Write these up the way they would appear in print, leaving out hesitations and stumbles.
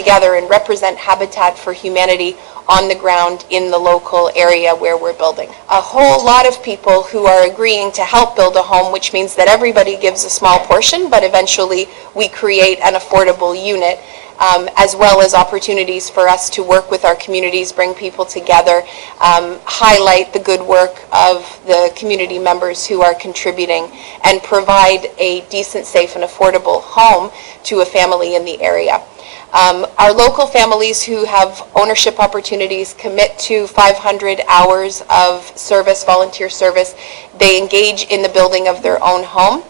together and represent Habitat for Humanity on the ground in the local area where we're building. A whole lot of people who are agreeing to help build a home, which means that everybody gives a small portion, but eventually we create an affordable unit, as well as opportunities for us to work with our communities, bring people together, highlight the good work of the community members who are contributing, and provide a decent, safe, and affordable home to a family in the area. Our local families who have ownership opportunities commit to 500 hours of service, volunteer service. They engage in the building of their own home.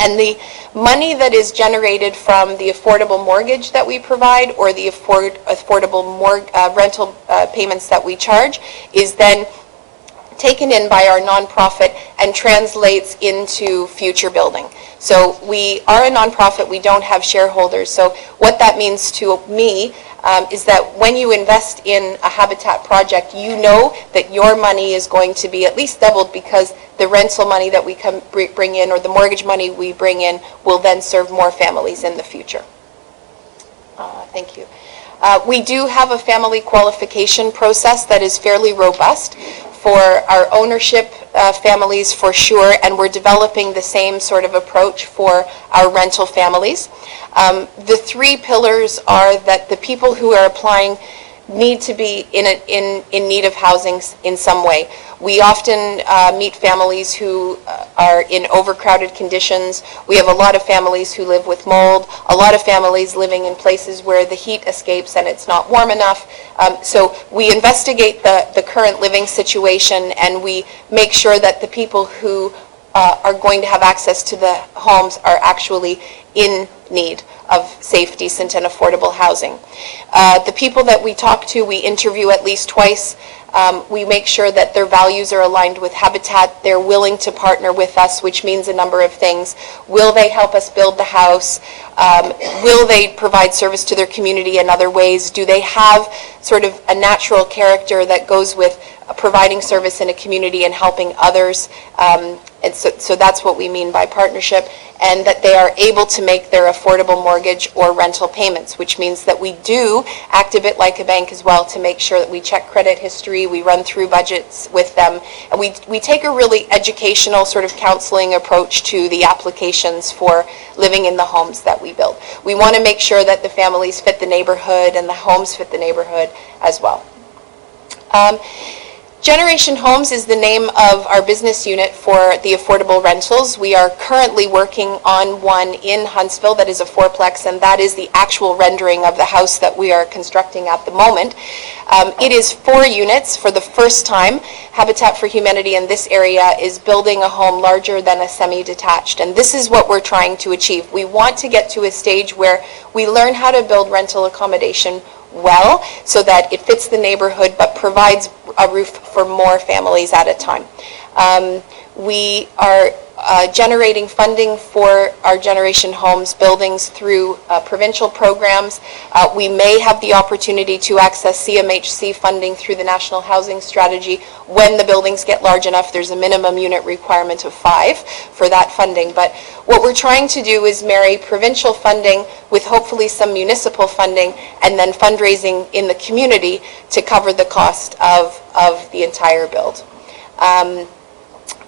And the money that is generated from the affordable mortgage that we provide or the affordable rental payments that we charge is then taken in by our nonprofit and translates into future building. So we are a nonprofit, we don't have shareholders. So what that means to me is that when you invest in a Habitat project, you know that your money is going to be at least doubled because the rental money that we bring in or the mortgage money we bring in will then serve more families in the future. Thank you. We do have a family qualification process that is fairly robust for our ownership families for sure, and we're developing the same sort of approach for our rental families. The three pillars are that the people who are applying need to be in need of housing in some way. We often meet families who are in overcrowded conditions. We have a lot of families who live with mold, a lot of families living in places where the heat escapes and it's not warm enough. So we investigate the current living situation and we make sure that the people who are going to have access to the homes are actually in need of safe, decent, and affordable housing. The people that we talk to, we interview at least twice. We make sure that their values are aligned with Habitat. They're willing to partner with us, which means a number of things. Will they help us build the house? Will they provide service to their community in other ways? Do they have sort of a natural character that goes with providing service in a community and helping others? And so that's what we mean by partnership. And that they are able to make their affordable mortgage or rental payments, which means that we do act a bit like a bank as well to make sure that we check credit history, we run through budgets with them, and we take a really educational sort of counseling approach to the applications for living in the homes that we build. We want to make sure that the families fit the neighborhood and the homes fit the neighborhood as well. Generation Homes is the name of our business unit for the affordable rentals. We are currently working on one in Huntsville that is a fourplex, and that is the actual rendering of the house that we are constructing at the moment. It is 4 units for the first time. Habitat for Humanity in this area is building a home larger than a semi-detached, and this is what we're trying to achieve. We want to get to a stage where we learn how to build rental accommodation well so that it fits the neighborhood but provides a roof for more families at a time. We are generating funding for our Generation Homes buildings through provincial programs. We may have the opportunity to access CMHC funding through the National Housing Strategy when the buildings get large enough. There's a minimum unit requirement of 5 for that funding. But what we're trying to do is marry provincial funding with hopefully some municipal funding and then fundraising in the community to cover the cost of the entire build.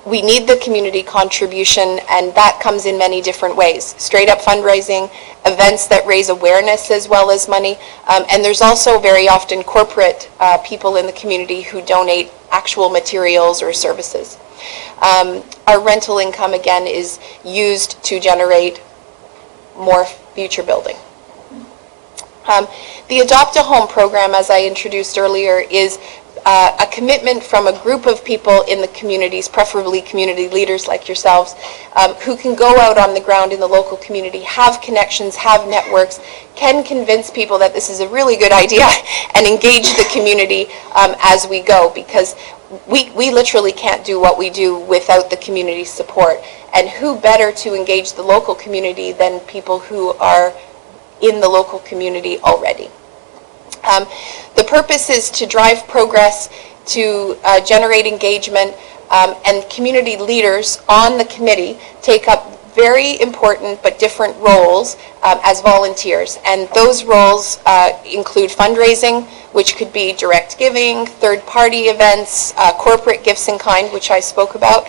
We need the community contribution, and that comes in many different ways. Straight up fundraising, events that raise awareness as well as money, and there's also very often corporate people in the community who donate actual materials or services. Our rental income, again, is used to generate more future building. The Adopt a Home program, as I introduced earlier, is a commitment from a group of people in the communities, preferably community leaders like yourselves, who can go out on the ground in the local community, have connections, have networks, can convince people that this is a really good idea and engage the community as we go, because we literally can't do what we do without the community support. And who better to engage the local community than people who are in the local community already. The purpose is to drive progress, to generate engagement, and community leaders on the committee take up very important but different roles as volunteers. And those roles include fundraising, which could be direct giving, third-party events, corporate gifts in kind, which I spoke about.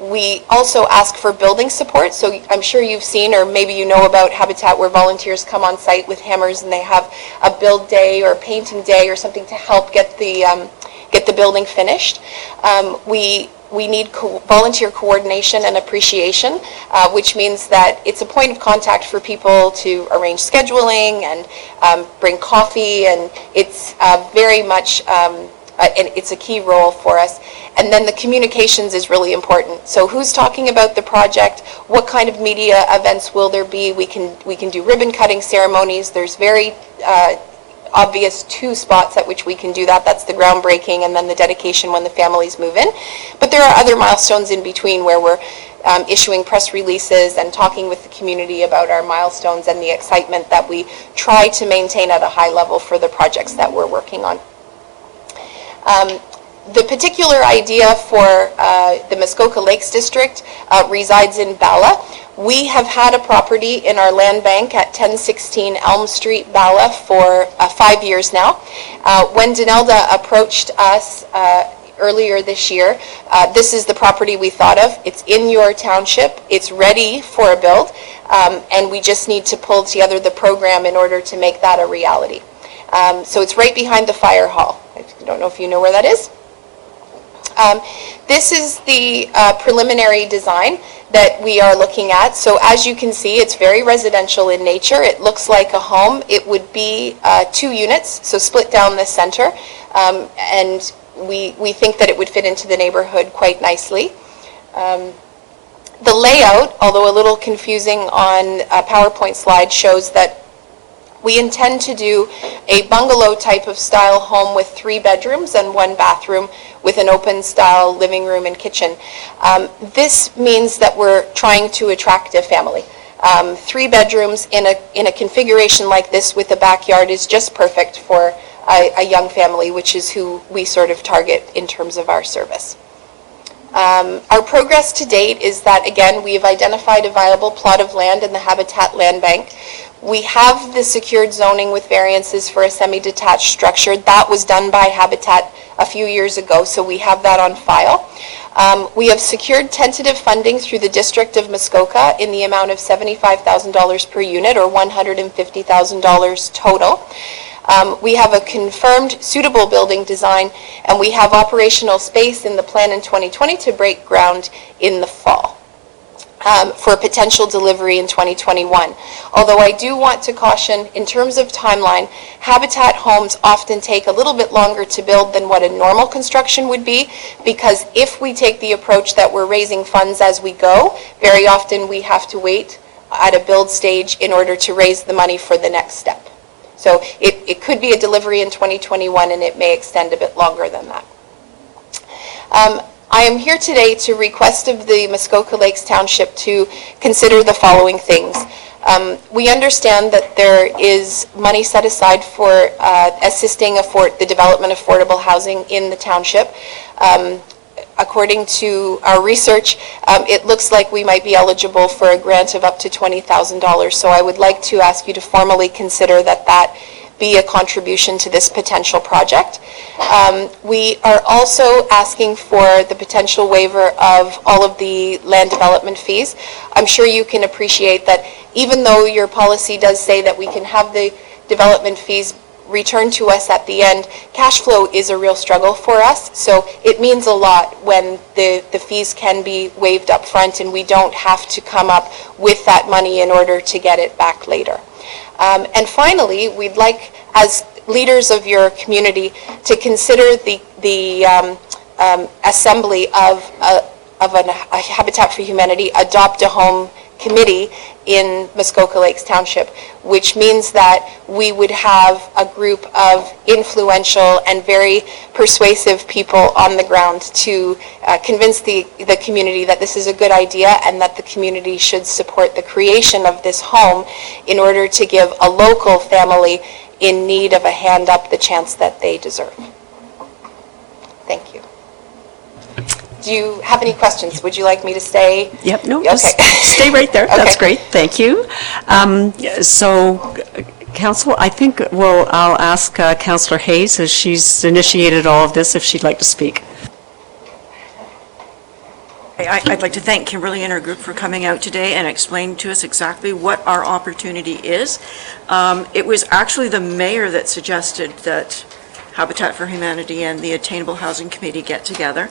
We also ask for building support. So I'm sure you've seen, or maybe you know about Habitat, where volunteers come on site with hammers and they have a build day or a painting day or something to help get the building finished. We need volunteer coordination and appreciation, which means that it's a point of contact for people to arrange scheduling and bring coffee, and it's very much, and it's a key role for us. And then the communications is really important. So who's talking about the project? What kind of media events will there be? We can do ribbon cutting ceremonies. There's very obvious 2 spots at which we can do that. That's the groundbreaking and then the dedication when the families move in. But there are other milestones in between where we're issuing press releases and talking with the community about our milestones and the excitement that we try to maintain at a high level for the projects that we're working on. The particular idea for the Muskoka Lakes District resides in Bala. We have had a property in our land bank at 1016 Elm Street, Bala, for 5 years now. When Donelda approached us earlier this year, this is the property we thought of. It's in your township. It's ready for a build, and we just need to pull together the program in order to make that a reality. So it's right behind the fire hall. I don't know if you know where that is. This is the preliminary design that we are looking at. So as you can see, it's very residential in nature. It looks like a home. It would be 2 units, so split down the center. And we think that it would fit into the neighborhood quite nicely. The layout, although a little confusing on a PowerPoint slide, shows that we intend to do a bungalow type of style home with 3 bedrooms and 1 bathroom with an open style living room and kitchen. This means that we're trying to attract a family. 3 bedrooms in a configuration like this with a backyard is just perfect for a young family, which is who we sort of target in terms of our service. Our progress to date is that, again, we have identified a viable plot of land in the Habitat Land Bank. We have the secured zoning with variances for a semi-detached structure. That was done by Habitat a few years ago, so we have that on file. We have secured tentative funding through the District of Muskoka in the amount of $75,000 per unit, or $150,000 total. We have a confirmed suitable building design, and we have operational space in the plan in 2020 to break ground in the fall. For potential delivery in 2021. Although I do want to caution, in terms of timeline, Habitat homes often take a little bit longer to build than what a normal construction would be, because if we take the approach that we're raising funds as we go, very often we have to wait at a build stage in order to raise the money for the next step. So it could be a delivery in 2021, and it may extend a bit longer than that. I am here today to request of the Muskoka Lakes Township to consider the following things. We understand that there is money set aside for assisting the development of affordable housing in the township. According to our research, it looks like we might be eligible for a grant of up to $20,000. So I would like to ask you to formally consider that be a contribution to this potential project. We are also asking for the potential waiver of all of the land development fees. I'm sure you can appreciate that even though your policy does say that we can have the development fees returned to us at the end, cash flow is a real struggle for us. So it means a lot when the fees can be waived up front and we don't have to come up with that money in order to get it back later. And finally, we'd like, as leaders of your community, to consider the assembly of a Habitat for Humanity Adopt a Home committee in Muskoka Lakes Township, which means that we would have a group of influential and very persuasive people on the ground to convince the community that this is a good idea and that the community should support the creation of this home in order to give a local family in need of a hand up the chance that they deserve. Thank you. Do you have any questions? Would you like me to stay? Yep, no, Okay. just stay right there. Okay. That's great. Thank you. So, Council, I think I'll ask Councillor Hayes, as she's initiated all of this, if she'd like to speak. I'd like to thank Kimberley and her group for coming out today and explaining to us exactly what our opportunity is. It was actually the mayor that suggested that Habitat for Humanity and the Attainable Housing Committee get together.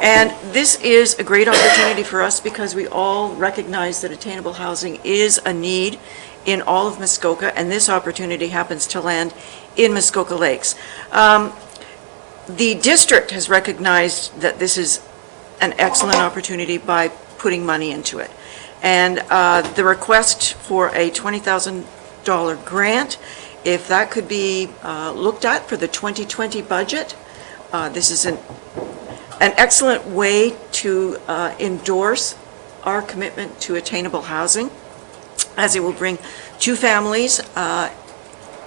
And this is a great opportunity for us because we all recognize that attainable housing is a need in all of Muskoka, and this opportunity happens to land in Muskoka Lakes. The district has recognized that this is an excellent opportunity by putting money into it. And the request for a $20,000 grant, if that could be looked at for the 2020 budget, this is an excellent way to endorse our commitment to attainable housing, as it will bring 2 families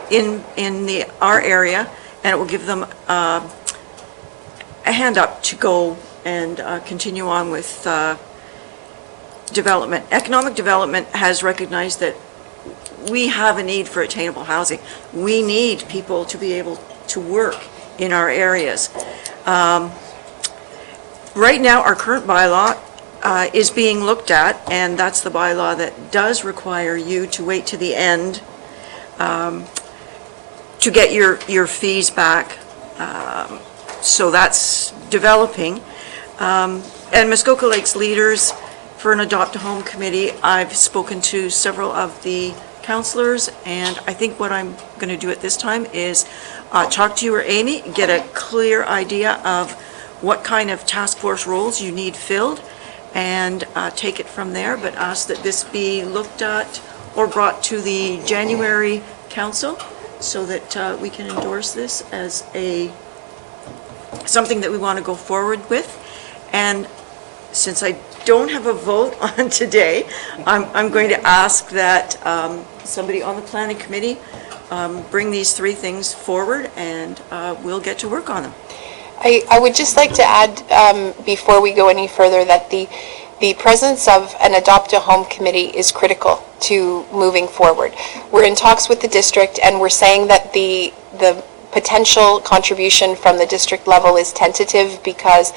in our area, and it will give them a hand up to go and continue on with development. Economic development has recognized that we have a need for attainable housing. We need people to be able to work in our areas. Right now, our current bylaw is being looked at, and that's the bylaw that does require you to wait to the end to get your fees back. So that's developing. And Muskoka Lakes leaders for an Adopt a Home committee, I've spoken to several of the councillors, and I think what I'm going to do at this time is talk to you or Amy, get a clear idea of what kind of task force roles you need filled, and take it from there, but ask that this be looked at or brought to the January council so that we can endorse this as something that we want to go forward with. And since I don't have a vote on today, I'm going to ask that somebody on the planning committee bring these 3 things forward, and we'll get to work on them. I would just like to add, before we go any further, that the presence of an Adopt a Home committee is critical to moving forward. We're in talks with the district, and we're saying that the potential contribution from the district level is tentative because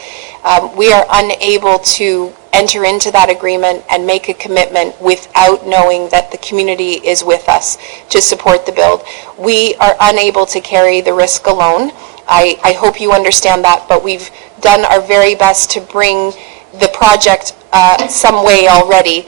we are unable to enter into that agreement and make a commitment without knowing that the community is with us to support the build. We are unable to carry the risk alone. I hope you understand that, but we've done our very best to bring the project some way already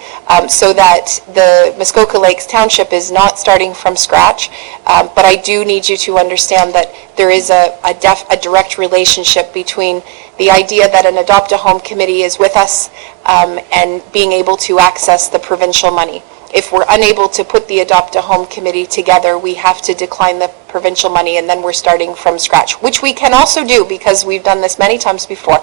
so that the Muskoka Lakes Township is not starting from scratch. But I do need you to understand that there is a direct relationship between the idea that an Adopt a Home committee is with us and being able to access the provincial money. If we're unable to put the Adopt a Home committee together, we have to decline the provincial money, and then we're starting from scratch, which we can also do because we've done this many times before.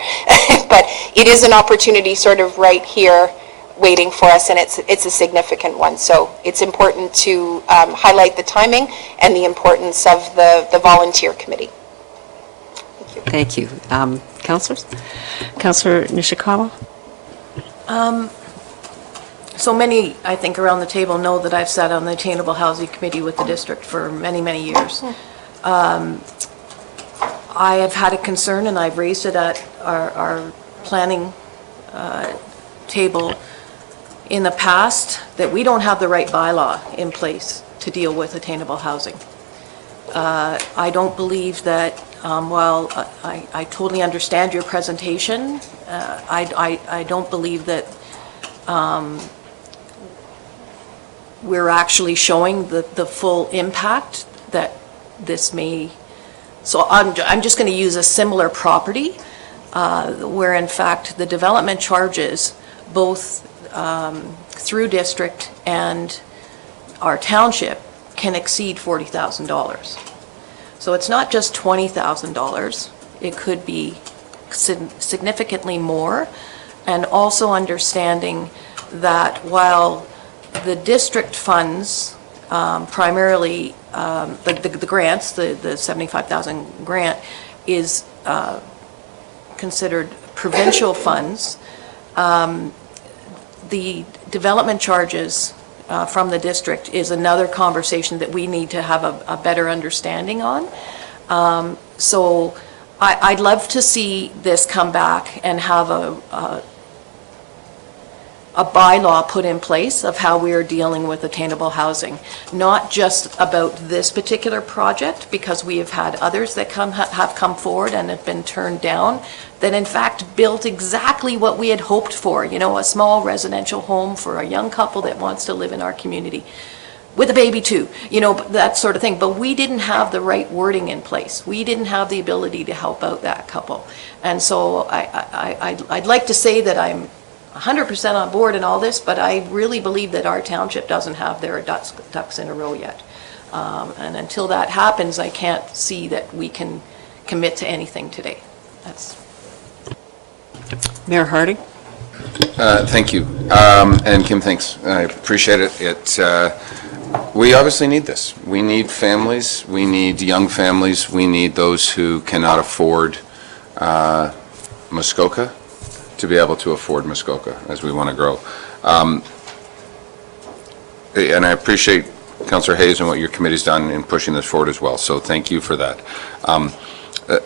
But it is an opportunity sort of right here waiting for us, and it's a significant one. So it's important to highlight the timing and the importance of the volunteer committee. Thank you. Councillors? Councillor Nishikawa? So many, I think, around the table know that I've sat on the Attainable Housing Committee with the district for many, many years. I have had a concern, and I've raised it at our planning table in the past, that we don't have the right bylaw in place to deal with attainable housing. I don't believe that, while I totally understand your presentation, I don't believe that we're actually showing the full impact that this may. So I'm just going to use a similar property where in fact the development charges both through district and our township can exceed $40,000. So it's not just $20,000, it could be significantly more, and also understanding that while the district funds primarily the grants, the $75,000 grant is considered provincial funds, the development charges from the district is another conversation that we need to have a better understanding on. So I'd love to see this come back and have a bylaw put in place of how we are dealing with attainable housing, not just about this particular project, because we have had others that have come forward and have been turned down, that in fact built exactly what we had hoped for, you know, a small residential home for a young couple that wants to live in our community, with a baby too, you know, that sort of thing. But we didn't have the right wording in place. We didn't have the ability to help out that couple. And so I'd like to say that I'm 100% on board in all this, but I really believe that our township doesn't have their ducks in a row yet. And until that happens, I can't see that we can commit to anything today. That's. Mayor Harding? Thank you. And Kim, thanks. I appreciate it. We obviously need this. We need families. We need young families. We need those who cannot afford Muskoka to be able to afford Muskoka as we want to grow. And I appreciate Councillor Hayes and what your committee's done in pushing this forward as well. So thank you for that.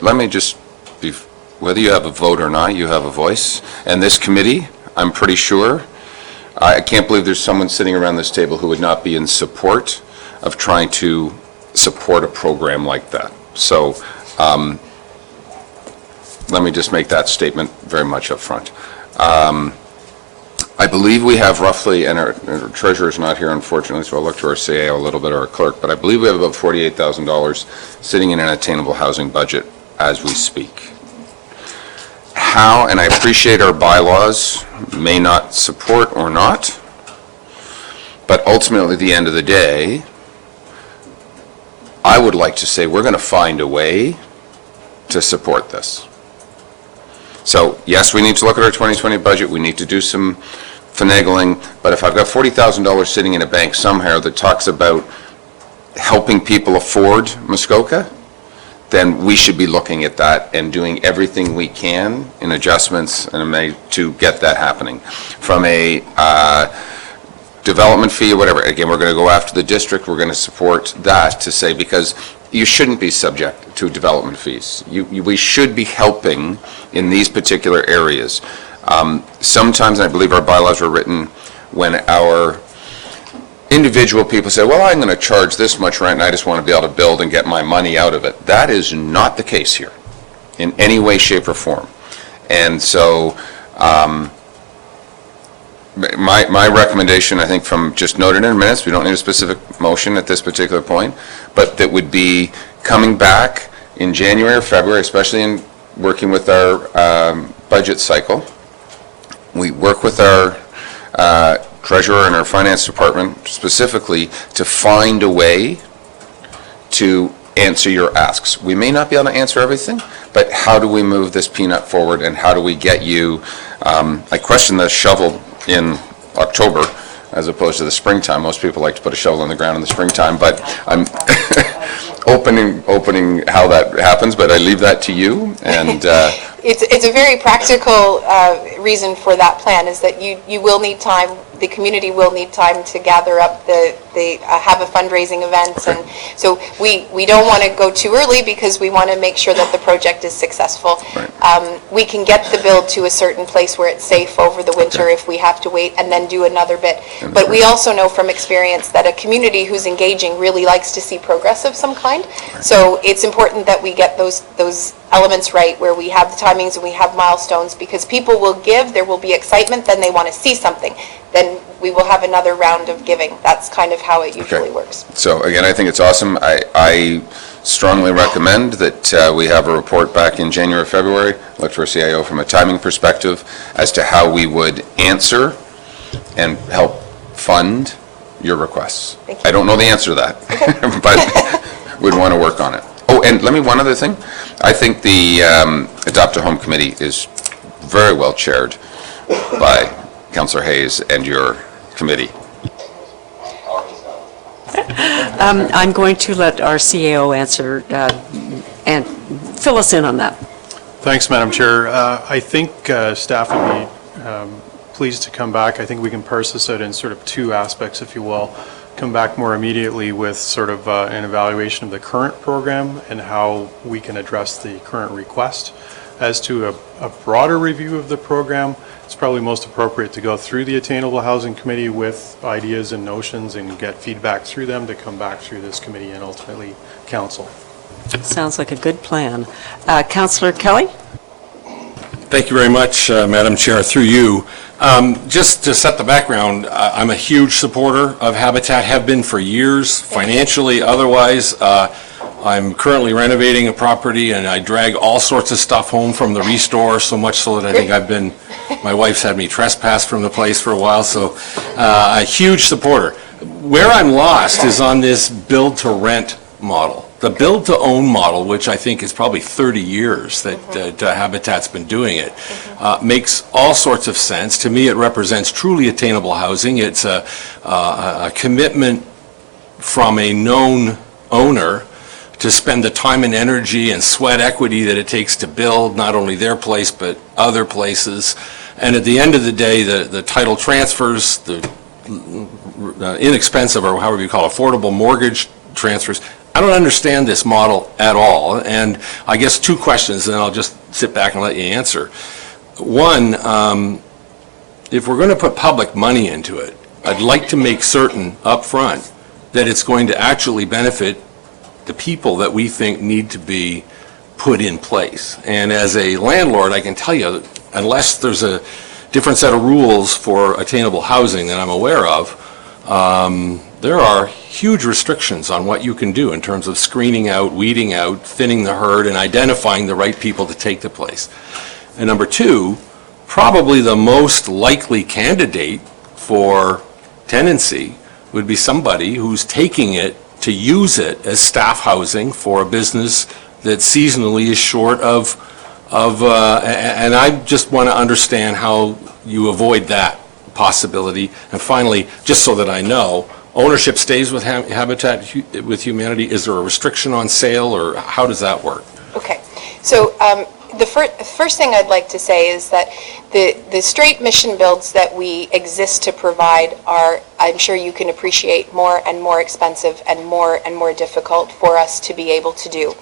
Let me just be, whether you have a vote or not, you have a voice. And this committee, I'm pretty sure, I can't believe there's someone sitting around this table who would not be in support of trying to support a program like that. So let me just make that statement very much up front. I believe we have roughly, and our treasurer is not here unfortunately, so I'll look to our CAO a little bit, or our clerk, but I believe we have about $48,000 sitting in an attainable housing budget as we speak. How, and I appreciate our bylaws may not support or not, but ultimately at the end of the day, I would like to say we're going to find a way to support this. So yes, we need to look at our 2020 budget, we need to do some finagling, but if I've got $40,000 sitting in a bank somewhere that talks about helping people afford Muskoka, then we should be looking at that and doing everything we can in adjustments and to get that happening. From a development fee or whatever, again, we're going to go after the district, we're going to support that to say, because you shouldn't be subject to development fees. We should be helping in these particular areas. Sometimes, and I believe our bylaws were written when our individual people say, well, I'm going to charge this much rent and I just want to be able to build and get my money out of it. That is not the case here in any way, shape, or form. And so my recommendation, I think, from just noted in minutes, we don't need a specific motion at this particular point, but that would be coming back in January or February, especially in working with our budget cycle. We work with our treasurer and our finance department specifically to find a way to answer your asks. We may not be able to answer everything, but how do we move this peanut forward and how do we get you, I question the shovel in October as opposed to the springtime. Most people like to put a shovel in the ground in the springtime, but I'm opening how that happens, but I leave that to you. And It's a very practical reason for that plan, is that you will need time, the community will need time to gather up have a fundraising event. Okay. And so we don't want to go too early because we want to make sure that the project is successful. Right. We can get the build to a certain place where it's safe over the winter if we have to wait, and then do another bit. But we also know from experience that a community who's engaging really likes to see progress of some kind. Right. So it's important that we get those elements right, where we have the timings and we have milestones, because people will give, there will be excitement, then they want to see something. Then we will have another round of giving. That's kind of how it usually works. So again, I think it's awesome. I strongly recommend that we have a report back in January or February, look for a CIO from a timing perspective as to how we would answer and help fund your requests. Thank you. I don't know the answer to that, but we'd want to work on it. Oh, and let me, one other thing. I think the Adoptive Home Committee is very well chaired by Councillor Hayes and your committee. I'm going to let our CAO answer and fill us in on that. Thanks, Madam Chair. I think staff would be pleased to come back. I think we can parse this out in sort of two aspects, if you will. Come back more immediately with sort of an evaluation of the current program and how we can address the current request. As to a broader review of the program, it's probably most appropriate to go through the Attainable Housing Committee with ideas and notions and get feedback through them to come back through this committee and ultimately council. Sounds like a good plan. Councillor Kelly? Thank you very much, Madam Chair, through you. Just to set the background, I'm a huge supporter of Habitat, have been for years, financially, otherwise. I'm currently renovating a property, and I drag all sorts of stuff home from the restore, so much so that I think my wife's had me trespass from the place for a while, so a huge supporter. Where I'm lost is on this build-to-rent model. The build-to-own model, which I think is probably 30 years that Habitat's been doing it, makes all sorts of sense. To me, it represents truly attainable housing. It's a commitment from a known owner to spend the time and energy and sweat equity that it takes to build not only their place but other places. And at the end of the day, the title transfers, the inexpensive, or however you call it, affordable mortgage transfers. I don't understand this model at all, and I guess two questions, and I'll just sit back and let you answer. One, if we're going to put public money into it, I'd like to make certain up front that it's going to actually benefit the people that we think need to be put in place. And as a landlord, I can tell you, unless there's a different set of rules for attainable housing that I'm aware of, there are huge restrictions on what you can do in terms of screening out, weeding out, thinning the herd, and identifying the right people to take the place. And number two, probably the most likely candidate for tenancy would be somebody who's taking it to use it as staff housing for a business that seasonally is short of and I just want to understand how you avoid that possibility. And finally, just so that I know, ownership stays with Habitat with Humanity. Is there a restriction on sale, or how does that work? Okay, so the first thing I'd like to say is that the straight mission builds that we exist to provide are, I'm sure you can appreciate, more and more expensive and more difficult for us to be able to do.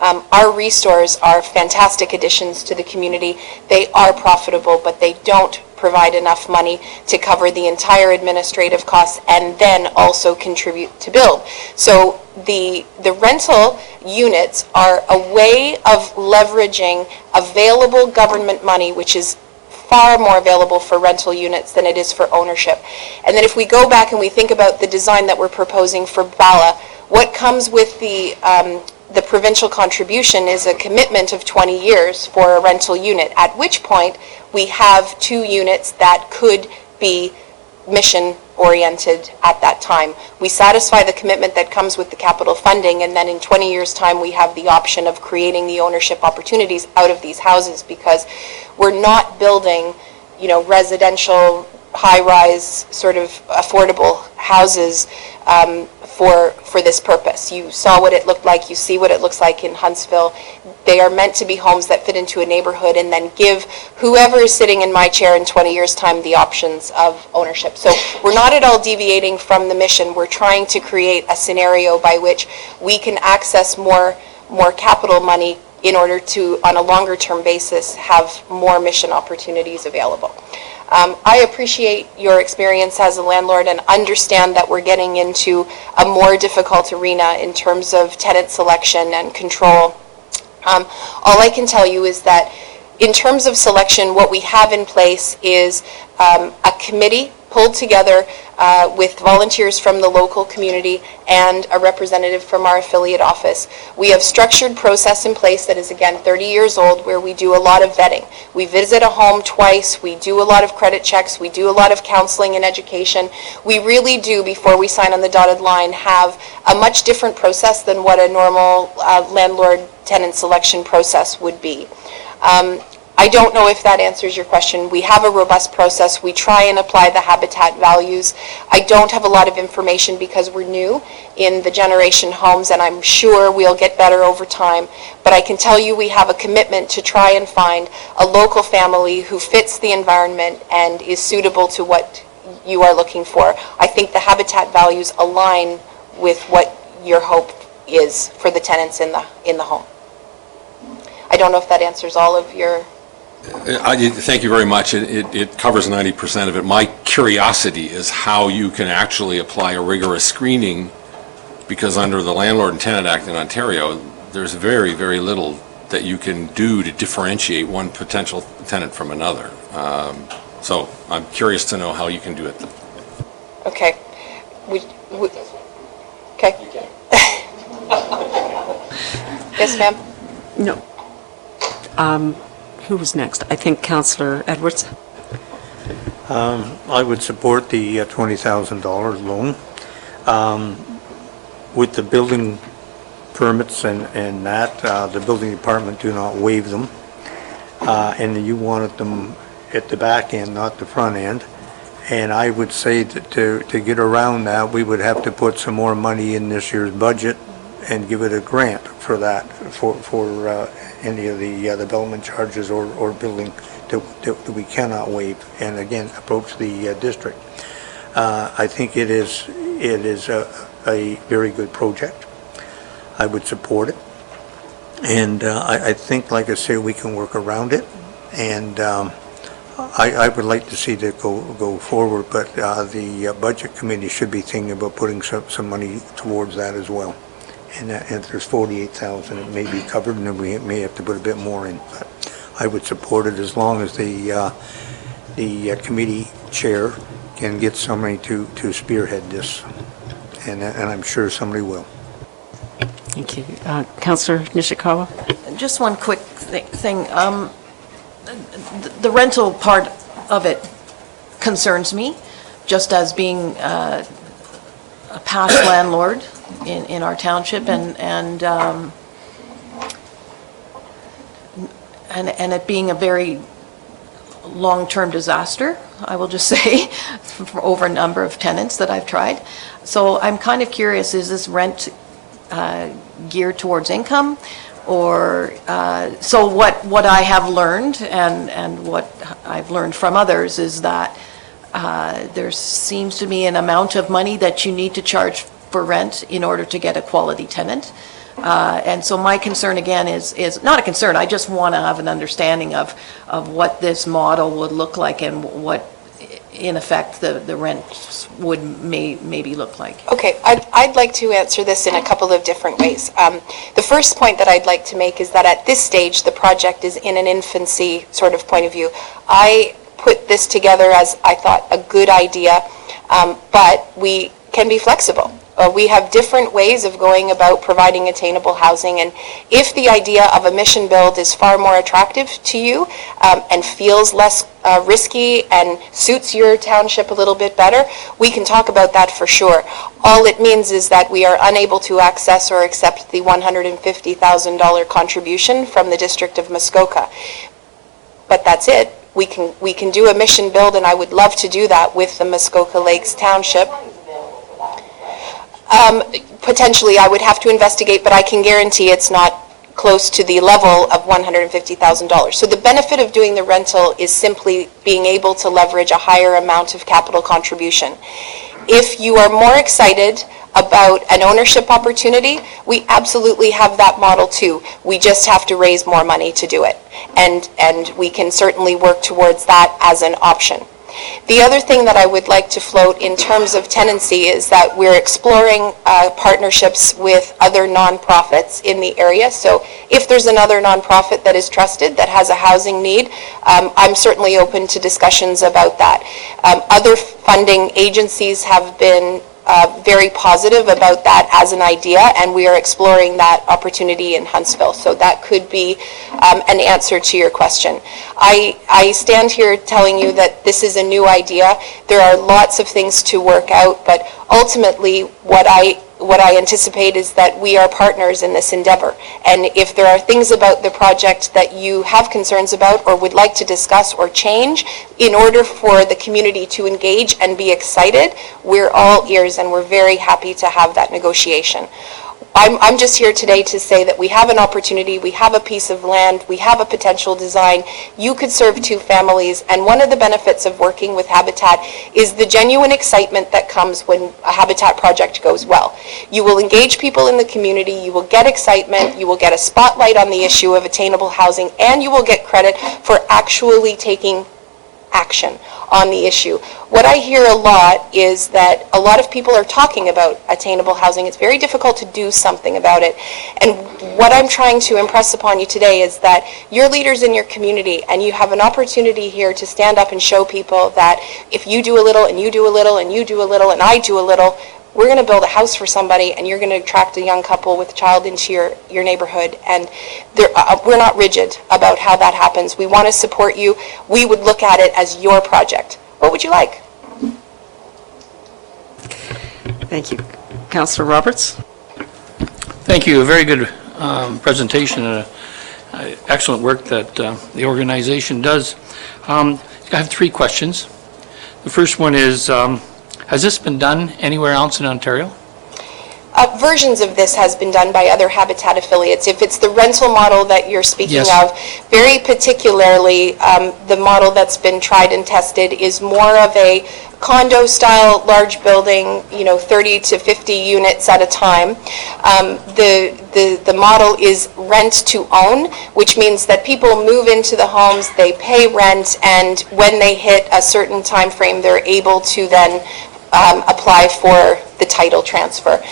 Our restores are fantastic additions to the community. They are profitable, but they don't provide enough money to cover the entire administrative costs and then also contribute to build. So the rental units are a way of leveraging available government money, which is far more available for rental units than it is for ownership. And then if we go back and we think about the design that we're proposing for Bylaw, what comes with the provincial contribution is a commitment of 20 years for a rental unit, at which point we have 2 units that could be mission-oriented at that time. We satisfy the commitment that comes with the capital funding, and then in 20 years' time we have the option of creating the ownership opportunities out of these houses, because we're not building, residential, high-rise, sort of affordable houses for this purpose. You saw what it looked like, you see what it looks like in Huntsville. They are meant to be homes that fit into a neighborhood and then give whoever is sitting in my chair in 20 years' time the options of ownership. So we're not at all deviating from the mission. We're trying to create a scenario by which we can access more capital money in order to, on a longer term basis, have more mission opportunities available. I appreciate your experience as a landlord and understand that we're getting into a more difficult arena in terms of tenant selection and control. All I can tell you is that in terms of selection, what we have in place is a committee pulled together with volunteers from the local community and a representative from our affiliate office. We have structured process in place that is, again, 30 years old, where we do a lot of vetting. We visit a home twice, we do a lot of credit checks, we do a lot of counseling and education. We really do, before we sign on the dotted line, have a much different process than what a normal landlord tenant selection process would be. I don't know if that answers your question. We have a robust process. We try and apply the habitat values. I don't have a lot of information because we're new in the generation homes, and I'm sure we'll get better over time. But I can tell you we have a commitment to try and find a local family who fits the environment and is suitable to what you are looking for. I think the habitat values align with what your hope is for the tenants in the home. I don't know if that answers all of your... Thank you very much. It covers 90% of it. My curiosity is how you can actually apply a rigorous screening, because under the Landlord and Tenant Act in Ontario, there's very, very little that you can do to differentiate one potential tenant from another. So I'm curious to know how you can do it. Okay. Okay. Yes, ma'am? No. Who was next? I think Councillor Edwards. I would support the $20,000 loan. With the building permits and that, the building department do not waive them. And you wanted them at the back end, not the front end. And I would say that to get around that, we would have to put some more money in this year's budget and give it a grant for that, for any of the development charges or building that we cannot waive, and again, approach the district. I think it is a very good project. I would support it. And I think, like I say, we can work around it. And I would like to see that go forward, but the Budget Committee should be thinking about putting some money towards that as well. And if there's 48,000, it may be covered, and then we may have to put a bit more in. But I would support it as long as the committee chair can get somebody to spearhead this, and I'm sure somebody will. Thank you. Councillor Nishikawa? Just one quick thing. The rental part of it concerns me, just as being a past landlord in our township, and it being a very long-term disaster, I will just say, for over a number of tenants that I've tried. So I'm kind of curious, is this rent geared towards income? Or, so what I have learned and what I've learned from others is that there seems to be an amount of money that you need to charge for rent in order to get a quality tenant. And so my concern again is not a concern, I just want to have an understanding of what this model would look like and what in effect the rent would maybe look like. Okay, I'd like to answer this in a couple of different ways. The first point that I'd like to make is that at this stage, the project is in an infancy sort of point of view. I put this together as I thought a good idea, but we can be flexible. We have different ways of going about providing attainable housing, and if the idea of a mission build is far more attractive to you and feels less risky and suits your township a little bit better, we can talk about that for sure. All it means is that we are unable to access or accept the $150,000 contribution from the District of Muskoka. But that's it. We can do a mission build, and I would love to do that with the Muskoka Lakes Township. Potentially, I would have to investigate, but I can guarantee it's not close to the level of $150,000. So the benefit of doing the rental is simply being able to leverage a higher amount of capital contribution. If you are more excited about an ownership opportunity, we absolutely have that model too. We just have to raise more money to do it. And we can certainly work towards that as an option. The other thing that I would like to float in terms of tenancy is that we're exploring partnerships with other nonprofits in the area. So if there's another nonprofit that is trusted, that has a housing need, I'm certainly open to discussions about that. Other funding agencies have been very positive about that as an idea, and we are exploring that opportunity in Huntsville. So that could be an answer to your question. I stand here telling you that this is a new idea. There are lots of things to work out, but ultimately what I what I anticipate is that we are partners in this endeavor. And if there are things about the project that you have concerns about or would like to discuss or change in order for the community to engage and be excited, we're all ears and we're very happy to have that negotiation. I'm just here today to say that we have an opportunity, we have a piece of land, we have a potential design. You could serve 2 families, and one of the benefits of working with Habitat is the genuine excitement that comes when a Habitat project goes well. You will engage people in the community, you will get excitement, you will get a spotlight on the issue of attainable housing, and you will get credit for actually taking action on the issue. What I hear a lot is that a lot of people are talking about attainable housing. It's very difficult to do something about it. And what I'm trying to impress upon you today is that you're leaders in your community and you have an opportunity here to stand up and show people that if you do a little and you do a little and you do a little and I do a little, we're going to build a house for somebody and you're going to attract a young couple with a child into your neighborhood. And we're not rigid about how that happens. We want to support you. We would look at it as your project. What would you like? Thank you. Councillor Roberts? Thank you. A very good presentation. Excellent work that the organization does. I have 3 questions. The first one is, has this been done anywhere else in Ontario? Versions of this has been done by other Habitat affiliates. If it's the rental model that you're speaking Yes. of, very particularly, the model that's been tried and tested is more of a condo-style large building, 30 to 50 units at a time. The model is rent to own, which means that people move into the homes, they pay rent, and when they hit a certain time frame, they're able to then apply for the title transfer.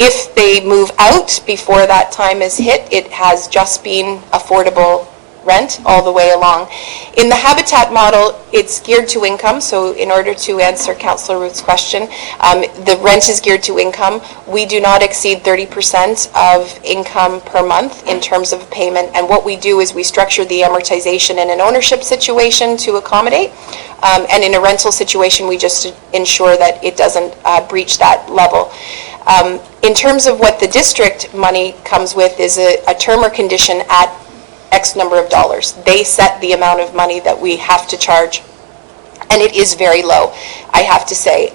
If they move out before that time is hit, it has just been affordable rent all the way along. In the Habitat model, it's geared to income, so in order to answer Councillor Ruth's question, the rent is geared to income. We do not exceed 30% of income per month in terms of payment, and what we do is we structure the amortization in an ownership situation to accommodate, and in a rental situation, we just ensure that it doesn't breach that level. In terms of what the district money comes with is a term or condition at X number of dollars. They set the amount of money that we have to charge, and it is very low, I have to say.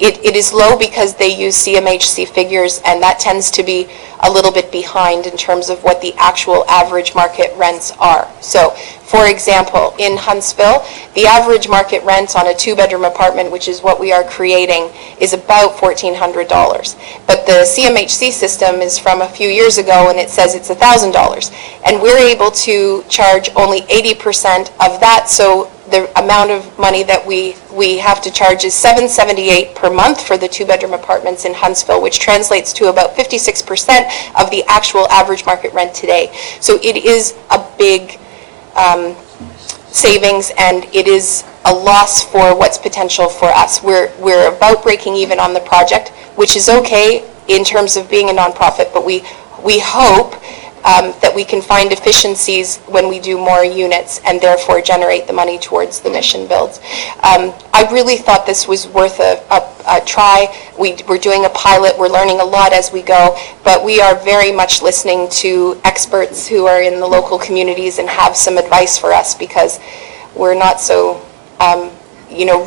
It is low because they use CMHC figures, and that tends to be a little bit behind in terms of what the actual average market rents are. So, for example, in Huntsville, the average market rent on a 2-bedroom apartment, which is what we are creating, is about $1,400. But the CMHC system is from a few years ago, and it says it's $1,000. And we're able to charge only 80% of that, so the amount of money that we have to charge is $778 per month for the 2-bedroom apartments in Huntsville, which translates to about 56% of the actual average market rent today. So it is a big savings, and it is a loss for what's potential for us. We're about breaking even on the project, which is okay in terms of being a nonprofit, but we hope that we can find efficiencies when we do more units and therefore generate the money towards the mission builds. I really thought this was worth a try. We're doing a pilot. We're learning a lot as we go, but we are very much listening to experts who are in the local communities and have some advice for us, because we're not so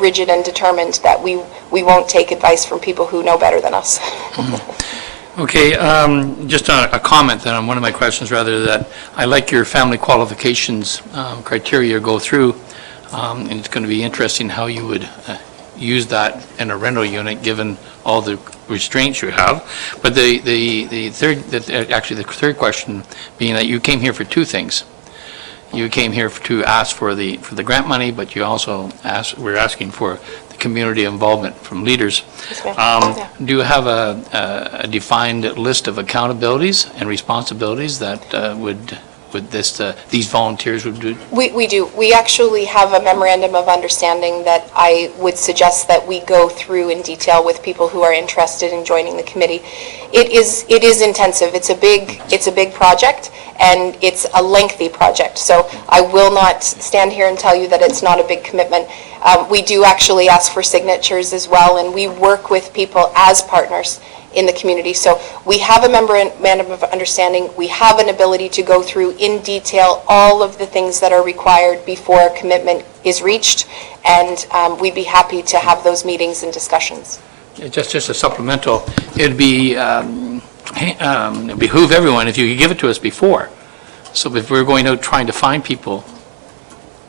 rigid and determined that we won't take advice from people who know better than us. Okay, just a comment then on one of my questions, rather, that I like your family qualifications criteria go through, and it's going to be interesting how you would use that in a rental unit, given all the restraints you have. But the third question being that you came here for 2 things. You came here to ask for the grant money, but you also we're asking for the community involvement from leaders. Yes, ma'am. Yeah. Do you have a defined list of accountabilities and responsibilities that these volunteers would do? We do. We actually have a memorandum of understanding that I would suggest that we go through in detail with people who are interested in joining the committee. It is intensive. It's a big project, and it's a lengthy project. So I will not stand here and tell you that it's not a big commitment. We do actually ask for signatures as well, and we work with people as partners in the community. So we have a memorandum of understanding. We have an ability to go through in detail all of the things that are required before a commitment is reached, and we'd be happy to have those meetings and discussions. Just a supplemental, it'd be, behoove everyone if you could give it to us before. So if we're going out trying to find people,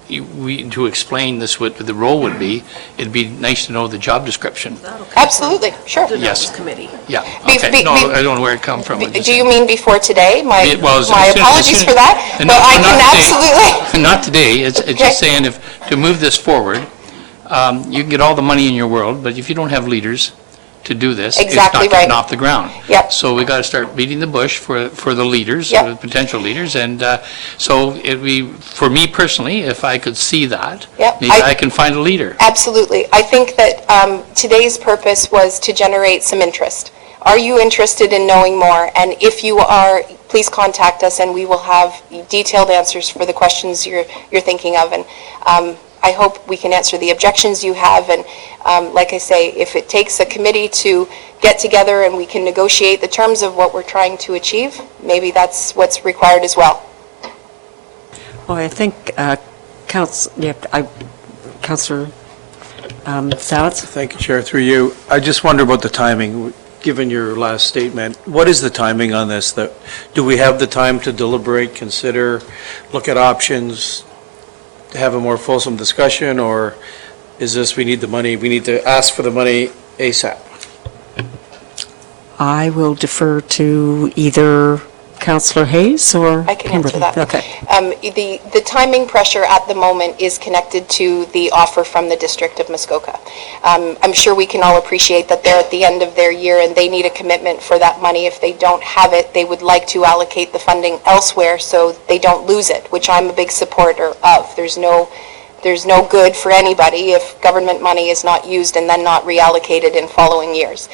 to explain this, what the role would be, it'd be nice to know the job description. Absolutely, sure. Yes. Committee. Yeah, Be- okay. be- No, be- I don't know where it come from. I'm just Do you saying. mean before today? My Well, as soon- apologies as soon- for that, and but not- I not can today. absolutely. Not today, it's Okay. just saying if, to move this forward, you can get all the money in your world, but if you don't have leaders to do this, it's not Exactly getting right. off the ground. Yep. So we got to start beating the bush for the leaders, Yep. potential leaders, and so it'd be, for me personally, if I could see that, Yep. maybe I can find a leader. Absolutely. I think that today's purpose was to generate some interest. Are you interested in knowing more? And if you are, please contact us and we will have detailed answers for the questions you're thinking of. And I hope we can answer the objections you have. And like I say, if it takes a committee to get together and we can negotiate the terms of what we're trying to achieve, maybe that's what's required as well. Well, I think, Councillor Sowitz? Thank you, Chair. Through you, I just wonder about the timing, given your last statement. What is the timing on this? Do we have the time to deliberate, consider, look at options, to have a more fulsome discussion, or is this, we need the money, we need to ask for the money ASAP? I will defer to either Councillor Hayes or I can answer Kimberley. that. Okay. The timing pressure at the moment is connected to the offer from the District of Muskoka. I'm sure we can all appreciate that they're at the end of their year and they need a commitment for that money. If they don't have it, they would like to allocate the funding elsewhere so they don't lose it, which I'm a big supporter of. There's no good for anybody if government money is not used and then not reallocated in following years.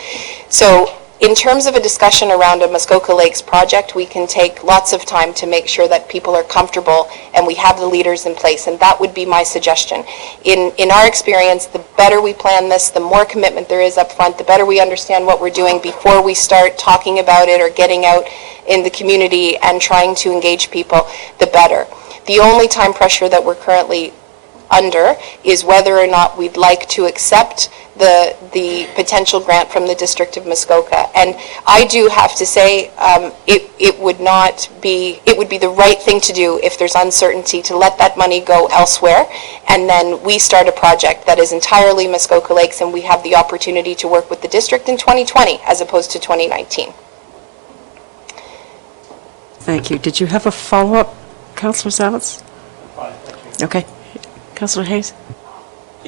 So in terms of a discussion around a Muskoka Lakes project, we can take lots of time to make sure that people are comfortable and we have the leaders in place, and that would be my suggestion. In our experience, the better we plan this, the more commitment there is up front, the better we understand what we're doing before we start talking about it or getting out in the community and trying to engage people, the better. The only time pressure that we're currently under is whether or not we'd like to accept the potential grant from the District of Muskoka. And I do have to say, it would be the right thing to do if there's uncertainty to let that money go elsewhere, and then we start a project that is entirely Muskoka Lakes, and we have the opportunity to work with the district in 2020 as opposed to 2019. Thank you. Did you have a follow-up, Councillor Sowitz? Okay. Councillor Hayes?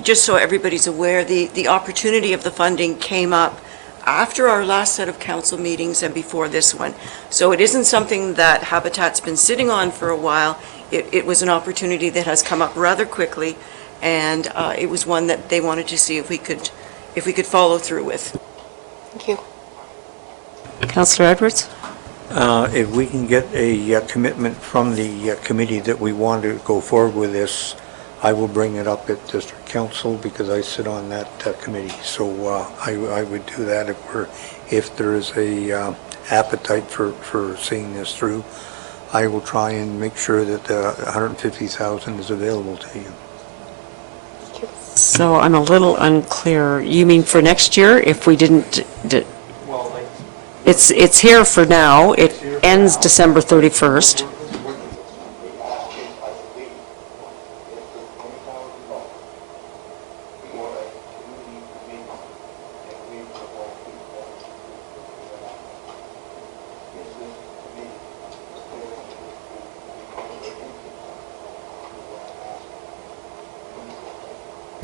Just so everybody's aware, the opportunity of the funding came up after our last set of council meetings and before this one. So it isn't something that Habitat's been sitting on for a while. It was an opportunity that has come up rather quickly, and it was one that they wanted to see if we could follow through with. Thank you. Councillor Edwards? If we can get a commitment from the committee that we want to go forward with this, I will bring it up at District Council because I sit on that committee. So I would do that if there is a appetite for seeing this through. I will try and make sure that the $150,000 is available to you. So I'm a little unclear. You mean for next year if we didn't... It's here for now. It ends December 31st.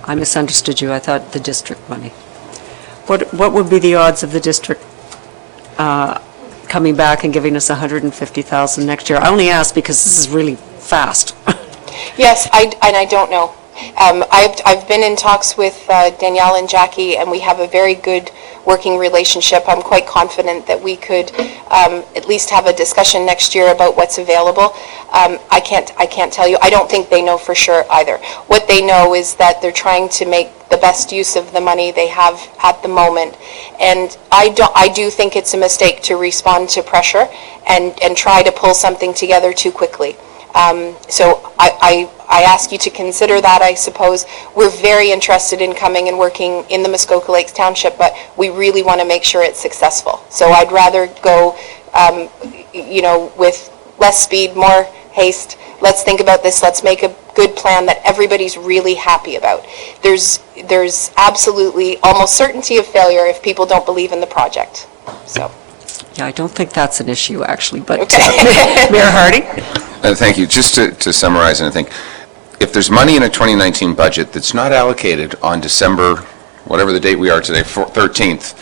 I misunderstood you. I thought the district money. What would be the odds of the district coming back and giving us $150,000 next year? I only ask because this is really fast. Yes, I don't know. I've been in talks with Danielle and Jackie, and we have a very good working relationship. I'm quite confident that we could at least have a discussion next year about what's available. I can't tell you. I don't think they know for sure either. What they know is that they're trying to make the best use of the money they have at the moment. And I do think it's a mistake to respond to pressure and try to pull something together too quickly. So I ask you to consider that, I suppose. We're very interested in coming and working in the Muskoka Lakes Township, but we really want to make sure it's successful. So I'd rather go, with less speed, more haste. Let's think about this. Let's make a good plan that everybody's really happy about. There's absolutely almost certainty of failure if people don't believe in the project. So. Yeah, I don't think that's an issue, actually, but Okay. Mayor Hardy? Thank you. Just to summarize, and I think, if there's money in a 2019 budget that's not allocated on December, whatever the date we are today, 13th,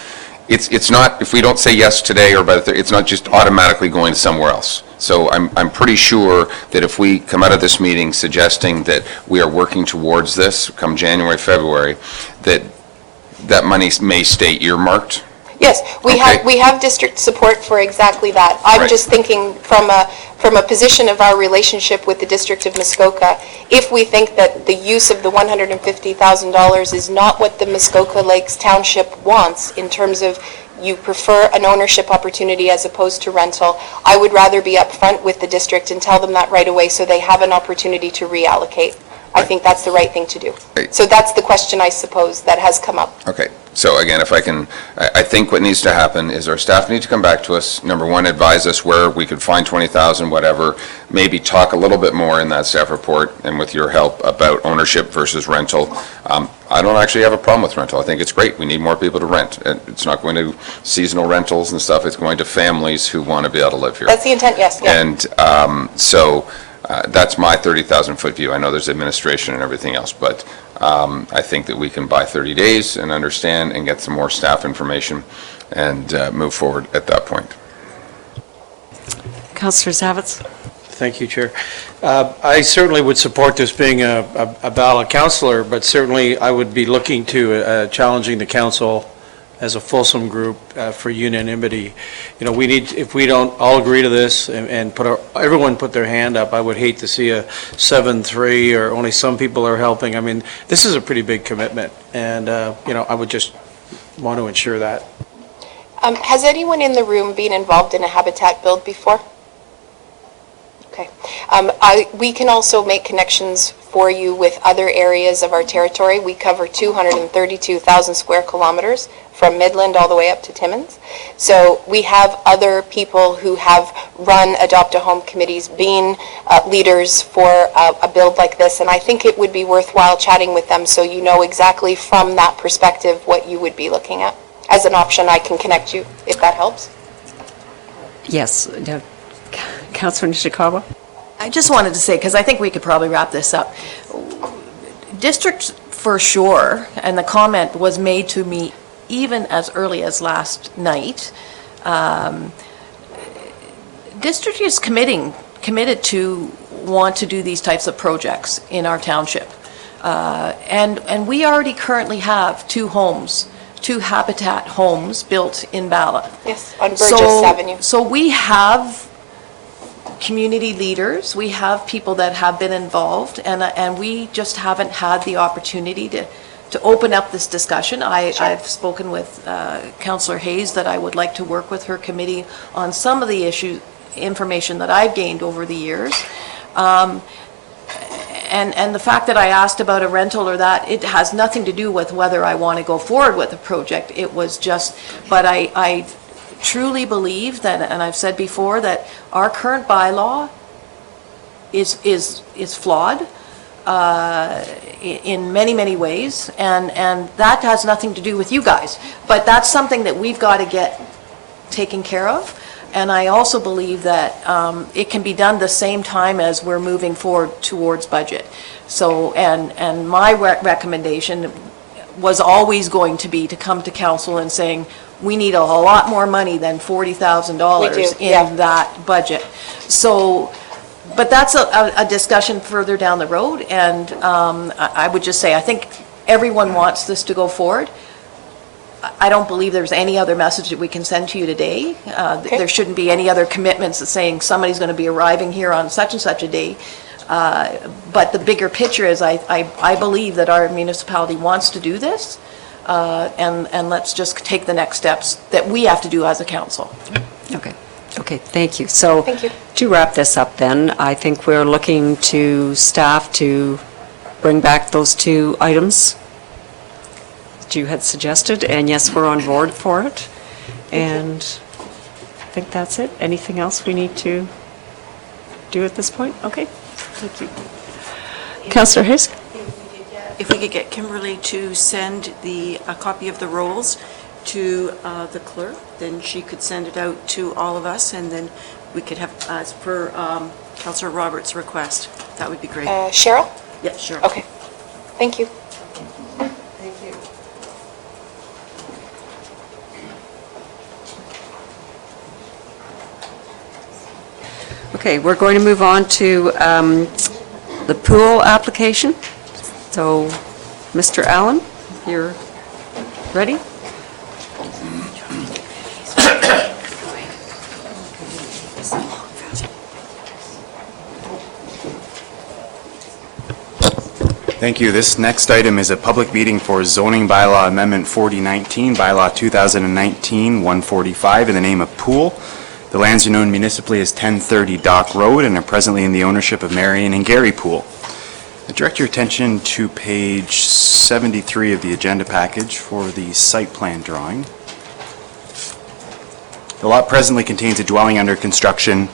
it's not, if we don't say yes today or by the it's not just automatically going to somewhere else. So I'm pretty sure that if we come out of this meeting suggesting that we are working towards this come January, February, that money may stay earmarked. Yes, Okay. we have district support for exactly that. I'm Right. just thinking from a position of our relationship with the District of Muskoka, if we think that the use of the $150,000 is not what the Muskoka Lakes Township wants in terms of you prefer an ownership opportunity as opposed to rental, I would rather be upfront with the district and tell them that right away so they have an opportunity to reallocate. I think that's the right thing to do. Right. So that's the question, I suppose, that has come up. Okay, so again, if I can, I think what needs to happen is our staff need to come back to us, number one, advise us where we could find 20,000, whatever, maybe talk a little bit more in that staff report, and with your help, about ownership versus rental. I don't actually have a problem with rental. I think it's great. We need more people to rent. It's not going to seasonal rentals and stuff. It's going to families who want to be able to live here. That's the intent, yes. Yeah. And so that's my 30,000-foot view. I know there's administration and everything else, but I think that we can buy 30 days and understand and get some more staff information and move forward at that point. CalSTRS Habits? Thank you, Chair. I certainly would support this being a ballot councillor, but certainly I would be looking to challenging the council as a fulsome group for unanimity. We need, if we don't all agree to this and everyone put their hand up, I would hate to see a 7-3 or only some people are helping. I mean, this is a pretty big commitment, and, I would just want to ensure that. Has anyone in the room been involved in a habitat build before? Okay. We can also make connections for you with other areas of our territory. We cover 232,000 square kilometers from Midland all the way up to Timmins. So we have other people who have run adopt-a-home committees, been leaders for a build like this, and I think it would be worthwhile chatting with them so you know exactly from that perspective what you would be looking at. As an option, I can connect you if that helps. Yes. Councillor Nishikawa? I just wanted to say, because I think we could probably wrap this up. District for sure, and the comment was made to me even as early as last night. District is committed to want to do these types of projects in our township. And we already currently have two habitat homes built in Bala. Yes, on Burgess Avenue. So we have community leaders, we have people that have been involved, and we just haven't had the opportunity to open up this discussion. I've spoken with Councillor Hayes that I would like to work with her committee on some of the information that I've gained over the years. And the fact that I asked about a rental or that, it has nothing to do with whether I want to go forward with a project. It was just, but I truly believe that, and I've said before, that our current bylaw is flawed in many, many ways, and that has nothing to do with you guys. But that's something that we've got to get taken care of. And I also believe that it can be done the same time as we're moving forward towards budget. So, and my recommendation was always going to be to come to council and saying, we need a lot more money than $40,000 in that budget. So But that's a discussion further down the road, and I would just say, I think everyone wants this to go forward. I don't believe there's any other message that we can send to you today. There shouldn't be any other commitments that saying somebody's going to be arriving here on such and such a day. But the bigger picture is, I believe that our municipality wants to do this, and let's just take the next steps that we have to do as a council. Okay, thank you. So, Thank you. to wrap this up then, I think we're looking to staff to bring back those two items that you had suggested, and yes, we're on board for it. And I think that's it. Anything else we need to do at this point? Okay, thank you. Councillor Hayes? If we could get Kimberley to send a copy of the rolls to the clerk, then she could send it out to all of us, and then we could have, as per Councillor Roberts' request. That would be great. Cheryl? Yeah, sure. Okay. Thank you. Okay, we're going to move on to the pool application. So, Mr. Allen, you're ready? Thank you. This next item is a public meeting for zoning bylaw amendment 4019, bylaw 2019-145 in the name of pool. The lands are known municipally as 1030 Dock Road and are presently in the ownership of Marion and Gary Pool. I direct your attention to page 73 of the agenda package for the site plan drawing. The lot presently contains a dwelling under construction,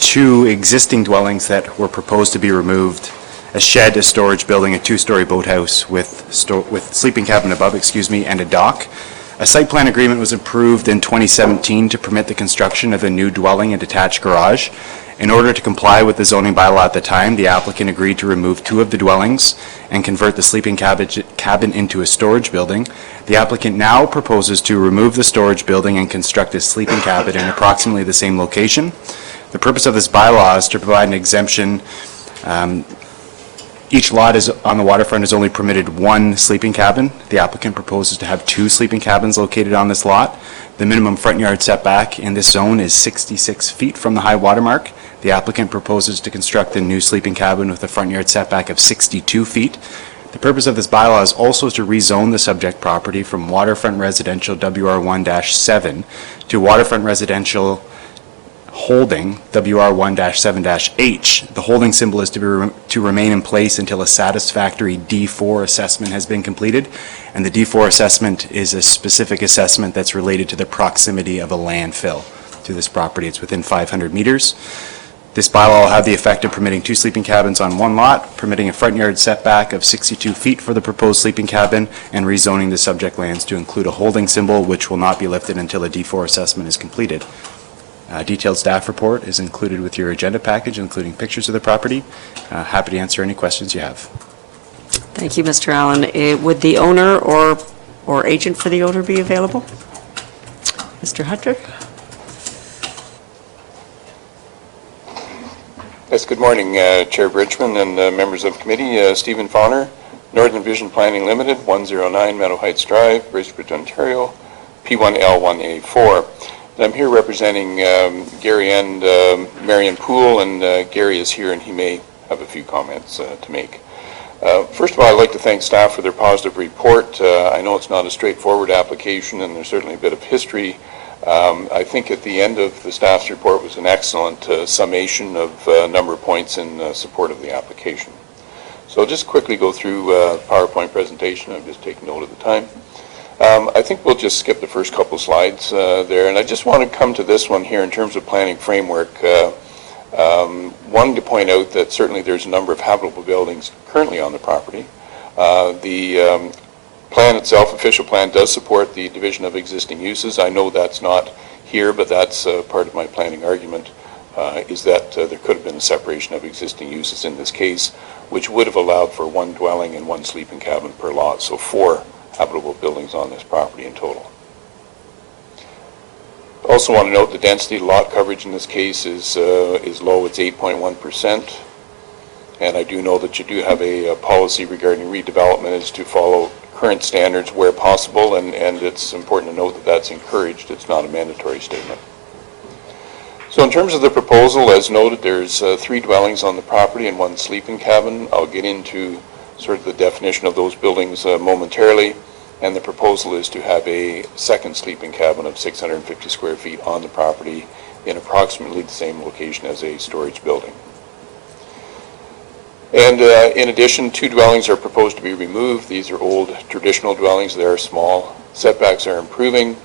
two existing dwellings that were proposed to be removed, a shed, a storage building, a two-story boathouse with sleeping cabin above, and a dock. A site plan agreement was approved in 2017 to permit the construction of a new dwelling and detached garage. In order to comply with the zoning bylaw at the time, the applicant agreed to remove two of the dwellings and convert the sleeping cabin into a storage building. The applicant now proposes to remove the storage building and construct a sleeping cabin in approximately the same location. The purpose of this bylaw is to provide an exemption. Each lot on the waterfront is only permitted one sleeping cabin. The applicant proposes to have two sleeping cabins located on this lot. The minimum front yard setback in this zone is 66 feet from the high water mark. The applicant proposes to construct a new sleeping cabin with a front yard setback of 62 feet. The purpose of this bylaw is also to rezone the subject property from waterfront residential WR1-7 to waterfront residential holding WR1-7-H. The holding symbol is to remain in place until a satisfactory D4 assessment has been completed, and the D4 assessment is a specific assessment that's related to the proximity of a landfill to this property. It's within 500 meters. This bylaw will have the effect of permitting two sleeping cabins on one lot, permitting a front yard setback of 62 feet for the proposed sleeping cabin, and rezoning the subject lands to include a holding symbol which will not be lifted until a D4 assessment is completed. Detailed staff report is included with your agenda package, including pictures of the property. Happy to answer any questions you have. Thank you, Mr. Allen. Would the owner or agent for the owner be available? Mr. Hunter? Yes, good morning, Chair Bridgman and members of committee. Stephen Fahner, Northern Vision Planning Limited, 109 Meadow Heights Drive, Bracebridge, Ontario, P1L1A4. I'm here representing Gary and Marion Poole, and Gary is here and he may have a few comments to make. First of all, I'd like to thank staff for their positive report. I know it's not a straightforward application and there's certainly a bit of history. I think at the end of the staff's report was an excellent summation of a number of points in support of the application. So I'll just quickly go through PowerPoint presentation. I'm just taking note of the time. I think we'll just skip the first couple slides there, and I just want to come to this one here in terms of planning framework. Wanting to point out that certainly there's a number of habitable buildings currently on the property. The plan itself, official plan, does support the division of existing uses. I know that's not here, but that's part of my planning argument, is that there could have been a separation of existing uses in this case, which would have allowed for one dwelling and one sleeping cabin per lot, so 4 habitable buildings on this property in total. Also want to note the density lot coverage in this case is low, it's 8.1%. And I do know that you do have a policy regarding redevelopment is to follow current standards where possible, and it's important to note that that's encouraged. It's not a mandatory statement. So in terms of the proposal, as noted, there's 3 dwellings on the property and 1 sleeping cabin. I'll get into sort of the definition of those buildings momentarily. And the proposal is to have a second sleeping cabin of 650 square feet on the property in approximately the same location as a storage building. And in addition, 2 dwellings are proposed to be removed. These are old traditional dwellings. They are small. Setbacks are improving.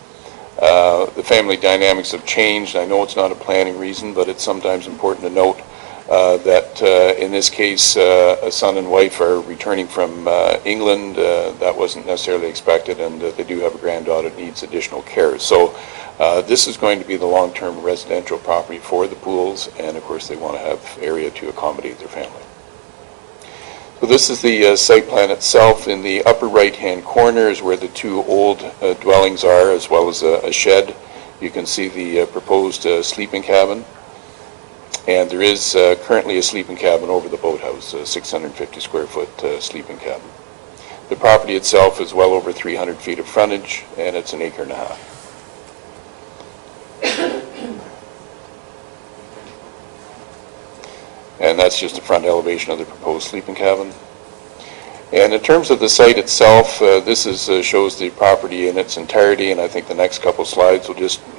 The family dynamics have changed. I know it's not a planning reason, but it's sometimes important to note that in this case, a son and wife are returning from England. That wasn't necessarily expected, and they do have a granddaughter that needs additional care. So this is going to be the long-term residential property for the Pools, and of course they want to have area to accommodate their family. So this is the site plan itself. In the upper right-hand corner is where the 2 old dwellings are, as well as a shed. You can see the proposed sleeping cabin. And there is currently a sleeping cabin over the boathouse, a 650 square foot sleeping cabin. The property itself is well over 300 feet of frontage, and it's 1.5 acres. And that's just the front elevation of the proposed sleeping cabin. And in terms of the site itself, this shows the property in its entirety, and I think the next couple slides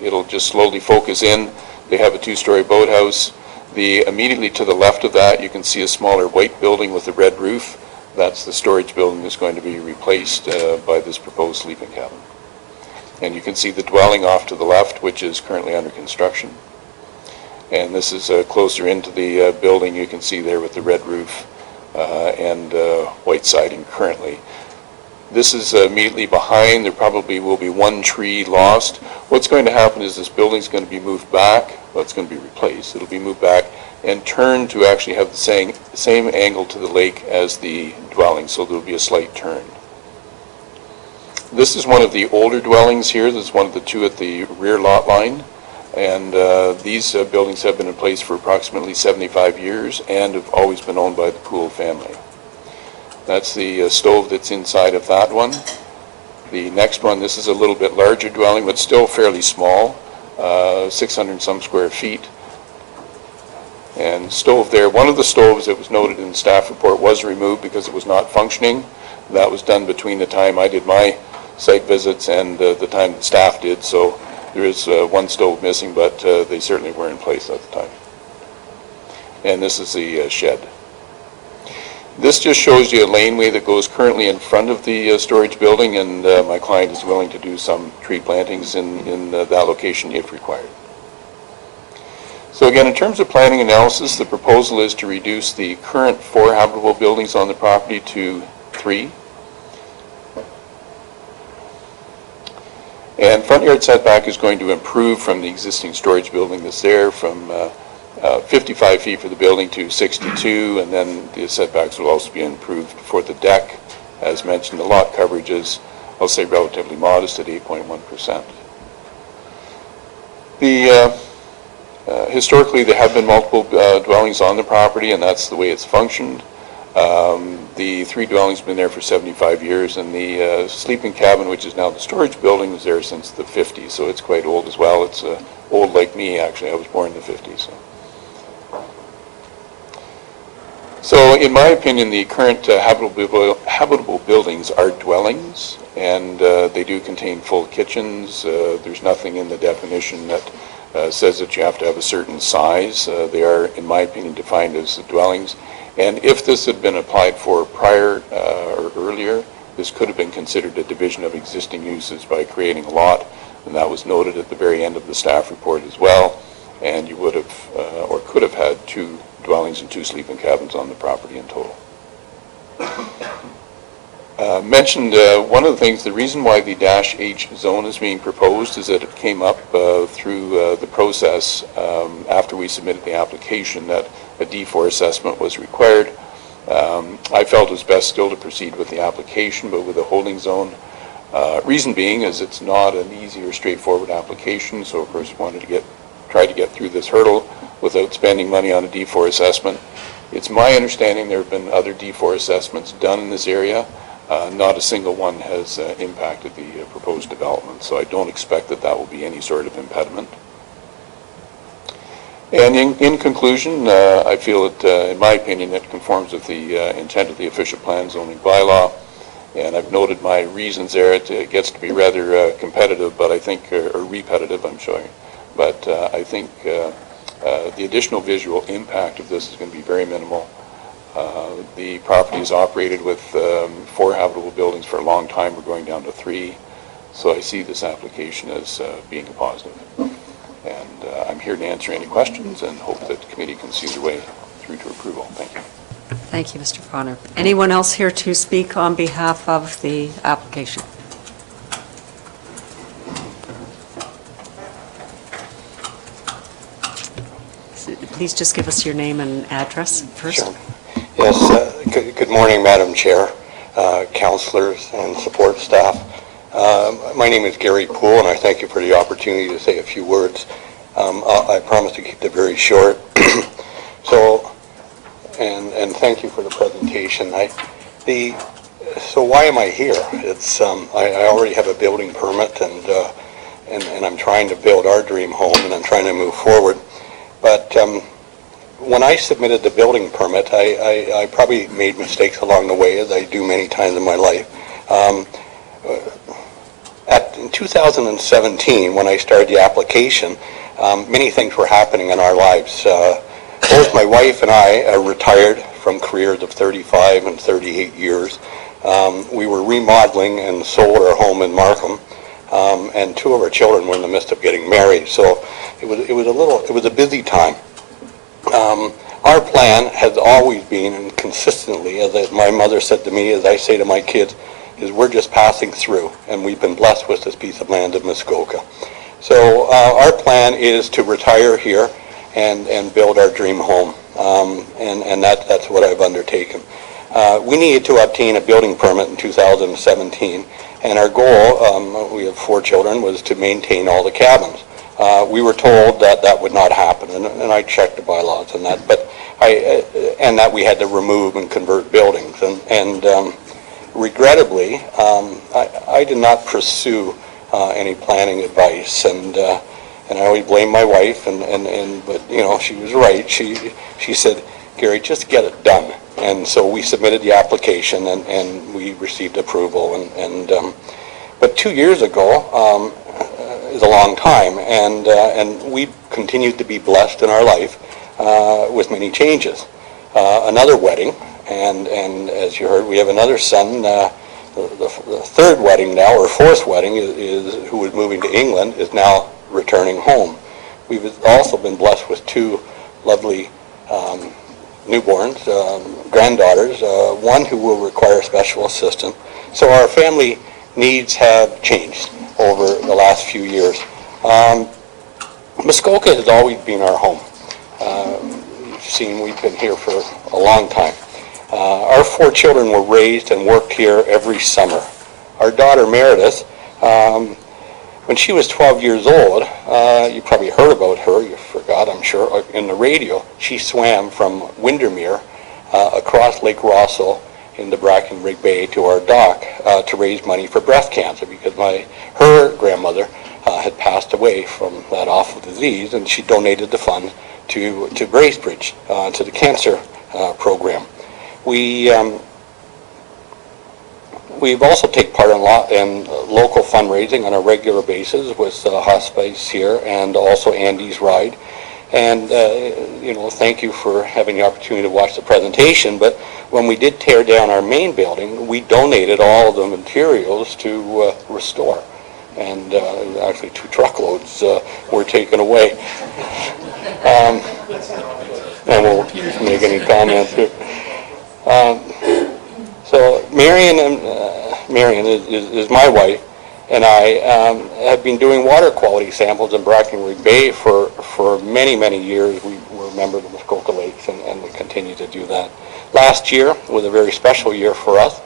it'll just slowly focus in. They have a 2-story boathouse. Immediately to the left of that, you can see a smaller white building with a red roof. That's the storage building that's going to be replaced by this proposed sleeping cabin. And you can see the dwelling off to the left, which is currently under construction. And this is closer into the building. You can see there with the red roof and white siding currently. This is immediately behind. There probably will be 1 tree lost. What's going to happen is this building's going to be moved back. Well, it's going to be replaced. It'll be moved back and turned to actually have the same angle to the lake as the dwelling, so there'll be a slight turn. This is one of the older dwellings here. This is one of the 2 at the rear lot line. And these buildings have been in place for approximately 75 years and have always been owned by the Poole family. That's the stove that's inside of that one. The next one, this is a little bit larger dwelling, but still fairly small, 600 and some square feet. And stove there, one of the stoves that was noted in the staff report was removed because it was not functioning. That was done between the time I did my site visits and the time the staff did, so there is 1 stove missing, but they certainly were in place at the time. And this is the shed. This just shows you a laneway that goes currently in front of the storage building, and my client is willing to do some tree plantings in that location if required. So again, in terms of planning analysis, the proposal is to reduce the current 4 habitable buildings on the property to 3. And front yard setback is going to improve from the existing storage building that's there from 55 feet for the building to 62, and then the setbacks will also be improved for the deck. As mentioned, the lot coverage is, I'll say, relatively modest at 8.1%. Historically, there have been multiple dwellings on the property, and that's the way it's functioned. The 3 dwellings have been there for 75 years, and the sleeping cabin, which is now the storage building, was there since the 50s, so it's quite old as well. It's old like me, actually. I was born in the 50s. So in my opinion, the current habitable buildings are dwellings, and they do contain full kitchens. There's nothing in the definition that says that you have to have a certain size. They are, in my opinion, defined as dwellings. And if this had been applied for prior or earlier, this could have been considered a division of existing uses by creating a lot, and that was noted at the very end of the staff report as well. And you would have, or could have had 2 dwellings and 2 sleeping cabins on the property in total. Mentioned one of the things, the reason why the -H zone is being proposed is that it came up through the process after we submitted the application that a D4 assessment was required. I felt it was best still to proceed with the application, but with a holding zone. Reason being is it's not an easy or straightforward application, so of course wanted to try to get through this hurdle without spending money on a D4 assessment. It's my understanding there have been other D4 assessments done in this area. Not a single one has impacted the proposed development, so I don't expect that that will be any sort of impediment. And in conclusion, I feel that, in my opinion, it conforms with the intent of the official plan zoning bylaw. And I've noted my reasons there. It gets to be rather competitive, but I think, or repetitive, I'm sorry. But I think the additional visual impact of this is going to be very minimal. The property is operated with 4 habitable buildings for a long time. We're going down to 3. So I see this application as being a positive. And I'm here to answer any questions and hope that the committee can see their way through to approval. Thank you. Thank you, Mr. Fahner. Anyone else here to speak on behalf of the application? Please just give us your name and address first. Sure. Yes, good morning, Madam Chair, councillors and support staff. My name is Gary Poole, and I thank you for the opportunity to say a few words. I promise to keep it very short. And thank you for the presentation. So why am I here? It's I already have a building permit, and I'm trying to build our dream home, and I'm trying to move forward. But when I submitted the building permit, I probably made mistakes along the way, as I do many times in my life. In 2017, when I started the application, many things were happening in our lives. Both my wife and I are retired from careers of 35 and 38 years. We were remodeling and sold our home in Markham, and 2 of our children were in the midst of getting married. So it was a busy time. Our plan has always been, and consistently, as my mother said to me, as I say to my kids, is we're just passing through, and we've been blessed with this piece of land in Muskoka. So our plan is to retire here and build our dream home, and that's what I've undertaken. We needed to obtain a building permit in 2017, and our goal, we have 4 children, was to maintain all the cabins. We were told that that would not happen, and I checked the bylaws on that, and that we had to remove and convert buildings, and regrettably, I did not pursue any planning advice, and I always blame my wife, but you know, she was right. She said, Gary, just get it done. And so we submitted the application, and we received approval. But 2 years ago is a long time, and we've continued to be blessed in our life with many changes. Another wedding, and as you heard, we have another son. The 3rd wedding now, or 4th wedding, is who was moving to England, is now returning home. We've also been blessed with 2 lovely newborns, granddaughters, one who will require special assistance. So our family needs have changed over the last few years. Muskoka has always been our home. You've seen we've been here for a long time. Our 4 children were raised and worked here every summer. Our daughter Meredith, when she was 12 years old, you probably heard about her, you forgot, I'm sure, in the radio. She swam from Windermere across Lake Rossall into Brackenridge Bay to our dock to raise money for breast cancer, because her grandmother had passed away from that awful disease, and she donated the funds to Bracebridge, to the cancer program. We've also taken part in local fundraising on a regular basis with Hospice here and also Andy's Ride. And, thank you for having the opportunity to watch the presentation. But when we did tear down our main building, we donated all of the materials to restore. And actually 2 truckloads were taken away. And we'll make any comments here. So Marion is my wife, and I have been doing water quality samples in Brackenridge Bay for many, many years. We were members of the Muskoka Lakes, and we continue to do that. Last year was a very special year for us.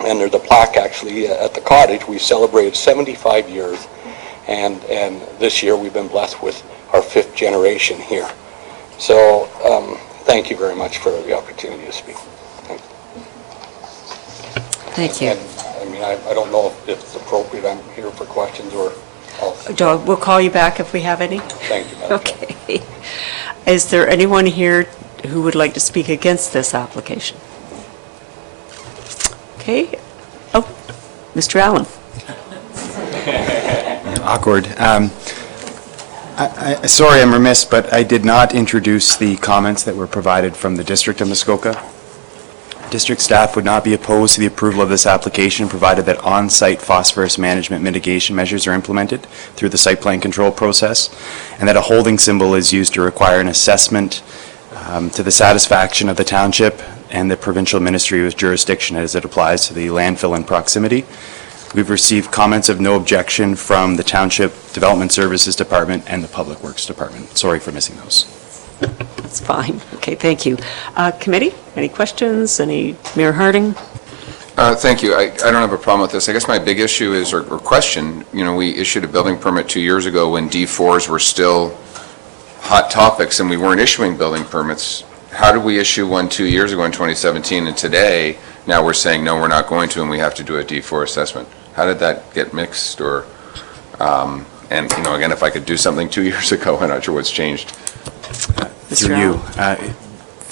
And there's a plaque actually at the cottage. We celebrated 75 years, and this year we've been blessed with our 5th generation here. So thank you very much for the opportunity to speak. Thanks. Thank you. And, I mean, I don't know if it's appropriate. I'm here for questions or else. We'll call you back if we have any. Thank you, Madam Chair. Okay. Is there anyone here who would like to speak against this application? Okay. Oh, Mr. Allen. Awkward. Sorry, I'm remiss, but I did not introduce the comments that were provided from the District of Muskoka. District staff would not be opposed to the approval of this application, provided that on-site phosphorus management mitigation measures are implemented through the site plan control process, and that a holding symbol is used to require an assessment to the satisfaction of the township and the provincial ministry with jurisdiction as it applies to the landfill in proximity. We've received comments of no objection from the Township Development Services Department and the Public Works Department. Sorry for missing those. That's fine. Okay, thank you. Committee, any questions? Any, Mayor Harding? Thank you. I don't have a problem with this. I guess my big issue is, or question, we issued a building permit 2 years ago when D4s were still hot topics and we weren't issuing building permits. How did we issue one 2 years ago in 2017, and today, now we're saying, no, we're not going to, and we have to do a D4 assessment? How did that get mixed? Or, and, again, if I could do something 2 years ago, I'm not sure what's changed. Through you.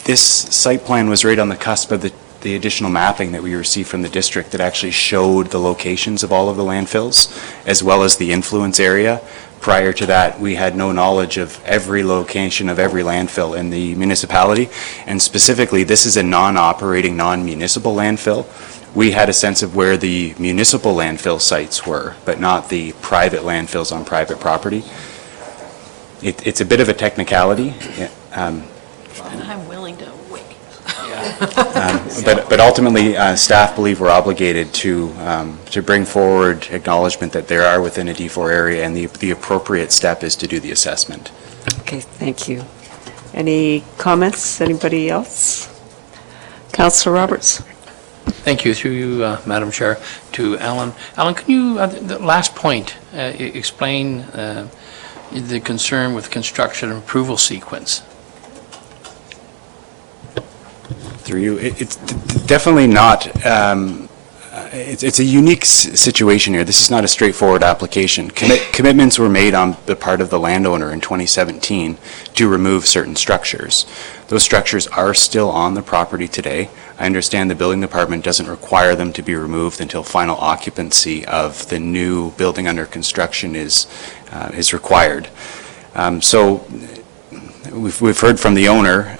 This site plan was right on the cusp of the additional mapping that we received from the district that actually showed the locations of all of the landfills, as well as the influence area. Prior to that, we had no knowledge of every location of every landfill in the municipality, and specifically, this is a non-operating, non-municipal landfill. We had a sense of where the municipal landfill sites were, but not the private landfills on private property. It's a bit of a technicality, And I'm willing to wait. but ultimately, staff believe we're obligated to bring forward acknowledgement that they are within a D4 area, and the appropriate step is to do the assessment. Okay, thank you. Any comments? Anybody else? Councillor Roberts? Thank you. Through you, Madam Chair, to Alan. Alan, can you, the last point, explain the concern with construction and approval sequence? Through you, it's definitely not, it's a unique situation here. This is not a straightforward application. Commitments were made on the part of the landowner in 2017 to remove certain structures. Those structures are still on the property today. I understand the building department doesn't require them to be removed until final occupancy of the new building under construction is required. So we've heard from the owner,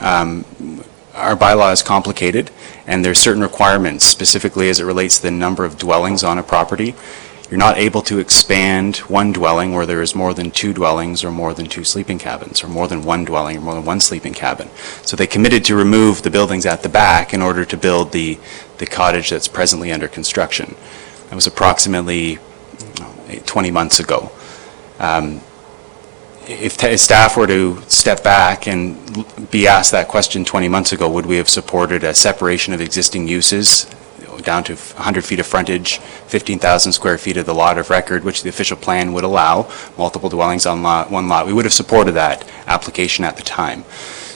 our bylaw is complicated, and there's certain requirements, specifically as it relates to the number of dwellings on a property. You're not able to expand one dwelling where there is more than 2 dwellings or more than 2 sleeping cabins, or more than 1 dwelling or more than 1 sleeping cabin. So they committed to remove the buildings at the back in order to build the cottage that's presently under construction. That was approximately 20 months ago. If staff were to step back and be asked that question 20 months ago, would we have supported a separation of existing uses down to 100 feet of frontage, 15,000 square feet of the lot of record, which the official plan would allow, multiple dwellings on one lot? We would have supported that application at the time.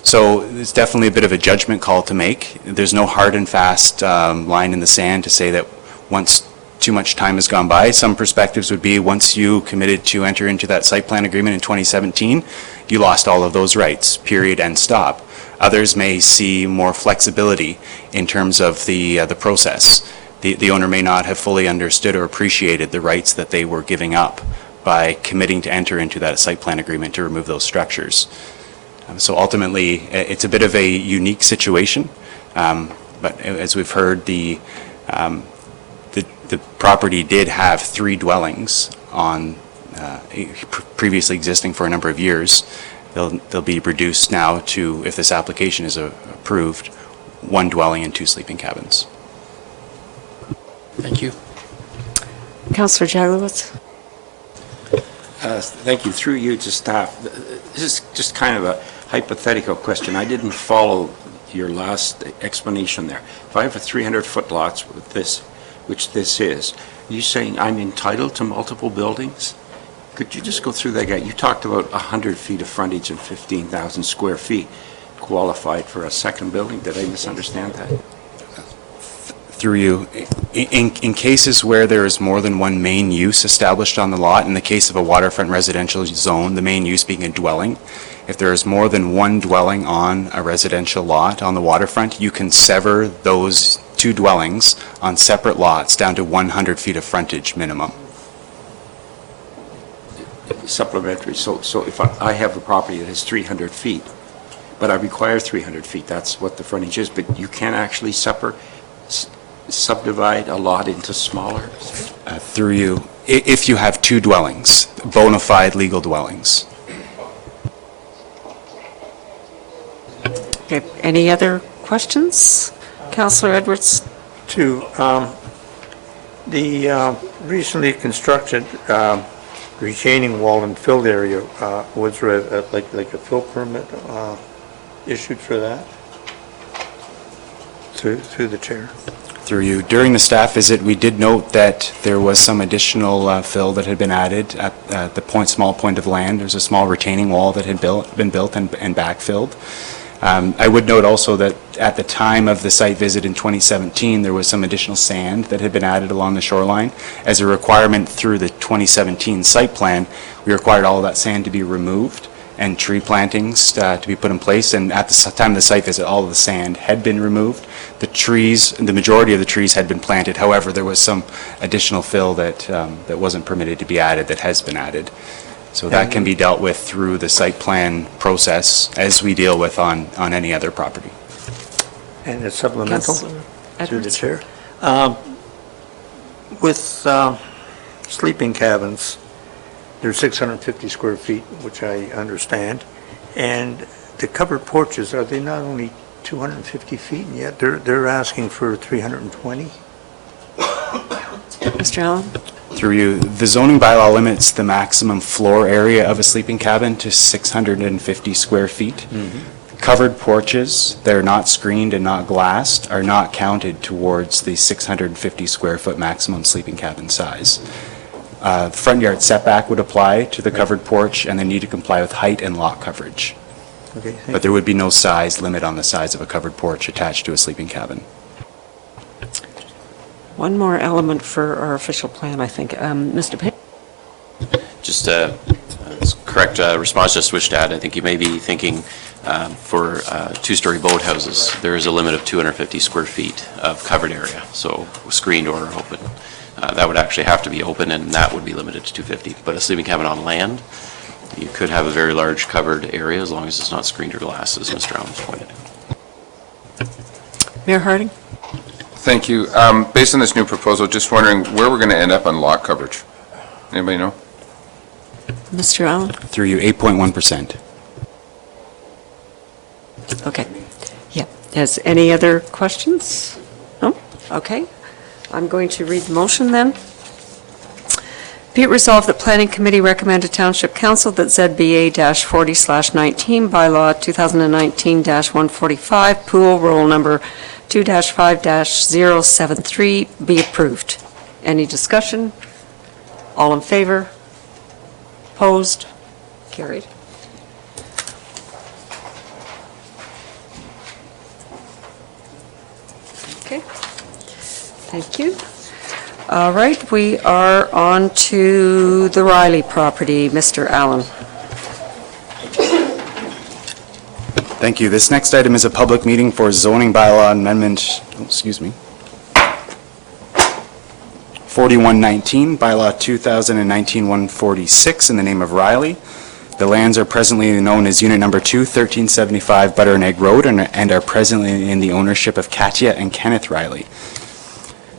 So it's definitely a bit of a judgment call to make. There's no hard and fast line in the sand to say that once too much time has gone by. Some perspectives would be once you committed to enter into that site plan agreement in 2017, you lost all of those rights, period, and stop. Others may see more flexibility in terms of the process. The owner may not have fully understood or appreciated the rights that they were giving up by committing to enter into that site plan agreement to remove those structures. So ultimately, it's a bit of a unique situation, but as we've heard, the property did have 3 dwellings on previously existing for a number of years. They'll be reduced now to, if this application is approved, 1 dwelling and 2 sleeping cabins. Thank you. Councillor Jaglowitz? Thank you. Through you to staff. This is just kind of a hypothetical question. I didn't follow your last explanation there. If I have a 300-foot lot with this which this is, you're saying I'm entitled to multiple buildings? Could you just go through that again? You talked about 100 feet of frontage and 15,000 square feet qualified for a second building. Did I misunderstand that? Through you, in cases where there is more than one main use established on the lot, in the case of a waterfront residential zone, the main use being a dwelling, if there is more than one dwelling on a residential lot on the waterfront, you can sever those two dwellings on separate lots down to 100 feet of frontage minimum. Supplementary, so if I have a property that has 300 feet, but I require 300 feet, that's what the frontage is, but you can't actually subdivide a lot into smaller? Through you, if you have two dwellings, bona fide legal dwellings. Okay, any other questions? Councillor Edwards? The recently constructed retaining wall and filled area, was there like a fill permit issued for that? Through the chair. Through you, during the staff visit, we did note that there was some additional fill that had been added at the small point of land. There's a small retaining wall that had been built and backfilled. I would note also that at the time of the site visit in 2017, there was some additional sand that had been added along the shoreline. As a requirement through the 2017 site plan, we required all of that sand to be removed and tree plantings to be put in place. And at the time of the site visit, all of the sand had been removed. The majority of the trees had been planted. However, there was some additional fill that wasn't permitted to be added that has been added. So that can be dealt with through the site plan process as we deal with on any other property. And it's supplemental through the chair. With sleeping cabins, they're 650 square feet, which I understand. And the covered porches, are they not only 250 feet, and yet they're asking for 320? Mr. Allen? Through you, the zoning bylaw limits the maximum floor area of a sleeping cabin to 650 square feet. Covered porches, they're not screened and not glassed, are not counted towards the 650 square foot maximum sleeping cabin size. The front yard setback would apply to the covered porch, and they need to comply with height and lot coverage. Okay, But there would be no size limit on the size of a covered porch attached to a sleeping cabin. One more element for our official plan, I think. Mr. Payne? Just correct response, just wish to add, I think you may be thinking for two-story boathouses, there is a limit of 250 square feet of covered area, so screened or open. That would actually have to be open, and that would be limited to 250. But a sleeping cabin on land, you could have a very large covered area as long as it's not screened or glassed, as Mr. Allen pointed out. Mayor Harding? Thank you. Based on this new proposal, just wondering where we're going to end up on lot coverage. Anybody know? Mr. Allen? Through you, 8.1%. Okay. Yeah. Has any other questions? No? Okay. I'm going to read the motion then. Be it resolved that Planning Committee recommend to Township Council that ZBA-40/19 Bylaw 2019-145 Pool Roll Number 2-5-073 be approved. Any discussion? All in favor? Opposed? Carried. Okay. Thank you. All right, we are on to the Riley property. Mr. Allen. Thank you. This next item is a public meeting for zoning bylaw amendment, 4119, bylaw 2019-146 in the name of Riley. The lands are presently known as Unit Number 2, 1375 Butter and Egg Road, and are presently in the ownership of Katia and Kenneth Riley.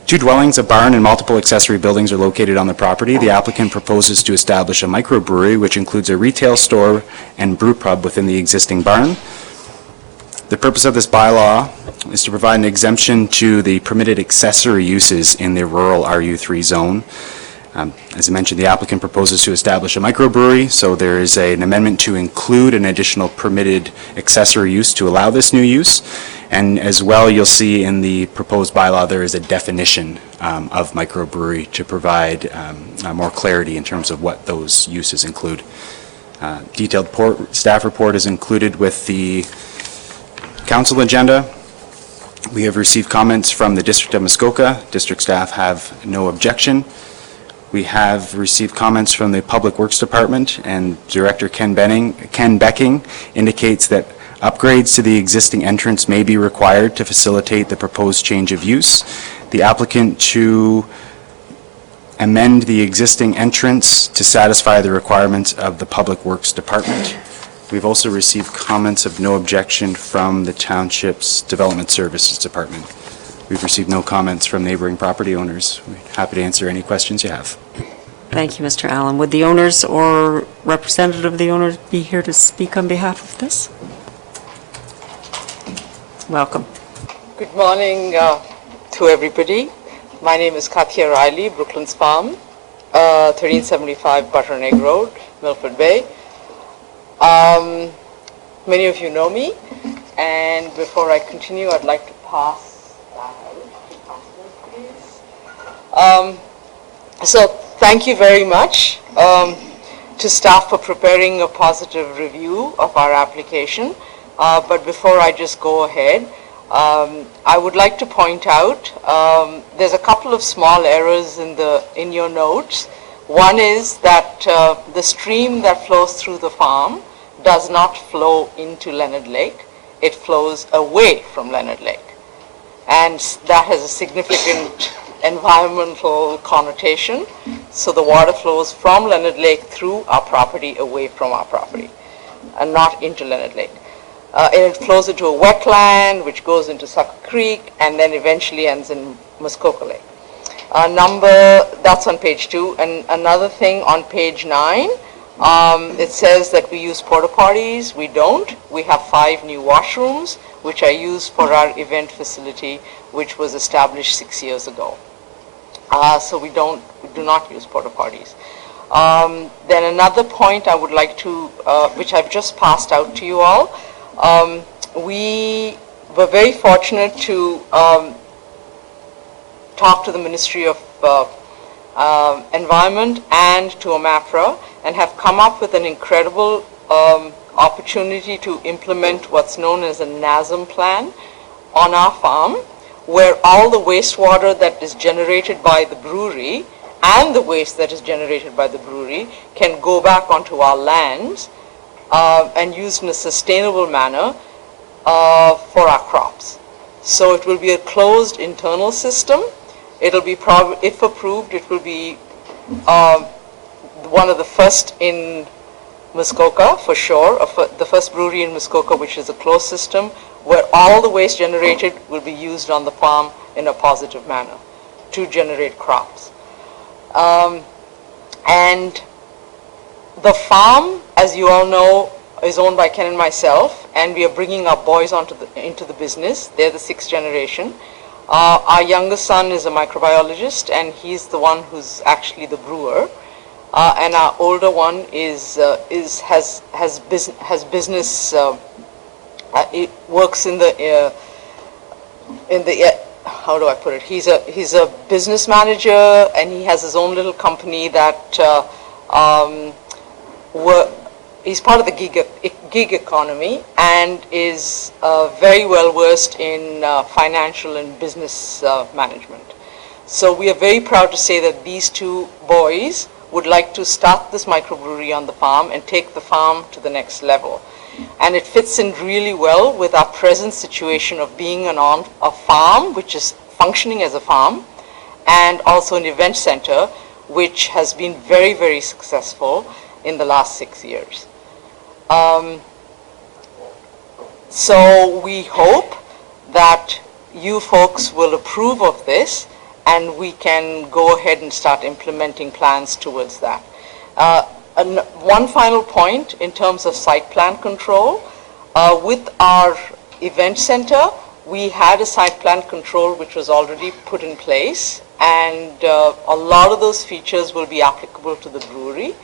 Two dwellings, a barn, and multiple accessory buildings are located on the property. The applicant proposes to establish a microbrewery, which includes a retail store and brew pub within the existing barn. The purpose of this bylaw is to provide an exemption to the permitted accessory uses in the rural RU3 zone. As I mentioned, the applicant proposes to establish a microbrewery, so there is an amendment to include an additional permitted accessory use to allow this new use. And as well, you'll see in the proposed bylaw, there is a definition of microbrewery to provide more clarity in terms of what those uses include. Detailed staff report is included with the council agenda. We have received comments from the District of Muskoka. District staff have no objection. We have received comments from the Public Works Department, and Director Ken Becking indicates that upgrades to the existing entrance may be required to facilitate the proposed change of use. The applicant to amend the existing entrance to satisfy the requirements of the Public Works Department. We've also received comments of no objection from the Township's Development Services Department. We've received no comments from neighboring property owners. We're happy to answer any questions you have. Thank you, Mr. Allen. Would the owners or representative of the owners be here to speak on behalf of this? Welcome. Good morning to everybody. My name is Katia Riley, Brooklands Farm, 1375 Butter Egg Road, Milford Bay. Many of you know me, and before I continue, I'd like to pass that out to councillors, please. So thank you very much to staff for preparing a positive review of our application. But before I just go ahead, I would like to point out there's a couple of small errors in your notes. One is that the stream that flows through the farm does not flow into Leonard Lake. It flows away from Leonard Lake. And that has a significant environmental connotation. So the water flows from Leonard Lake through our property, away from our property, and not into Leonard Lake. And it flows into a wetland, which goes into Sucker Creek, and then eventually ends in Muskoka Lake. That's on page 2. And another thing on page 9, it says that we use porta potties. We don't. We have 5 new washrooms, which are used for our event facility, which was established 6 years ago. So we do not use porta potties. Then another point I would like to, which I've just passed out to you all, we were very fortunate to talk to the Ministry of Environment and to OMAPRA, and have come up with an incredible opportunity to implement what's known as a NASM plan on our farm, where all the wastewater that is generated by the brewery and the waste that is generated by the brewery can go back onto our lands and used in a sustainable manner for our crops. So it will be a closed internal system. It'll be, if approved, it will be one of the first in Muskoka, for sure, the first brewery in Muskoka, which is a closed system, where all the waste generated will be used on the farm in a positive manner to generate crops. And the farm, as you all know, is owned by Ken and myself, and we are bringing our boys into the business. They're the 6th generation. Our youngest son is a microbiologist, and he's the one who's actually the brewer. And our older one has business. It works in the how do I put it? He's a business manager, and he has his own little company that he's part of the gig economy, and is very well versed in financial and business management. So we are very proud to say that these 2 boys would like to start this microbrewery on the farm and take the farm to the next level. And it fits in really well with our present situation of being a farm, which is functioning as a farm, and also an event center, which has been very, very successful in the last 6 years. So we hope that you folks will approve of this, and we can go ahead and start implementing plans towards that. And one final point in terms of site plan control. With our event center, we had a site plan control which was already put in place, and a lot of those features will be applicable to the brewery.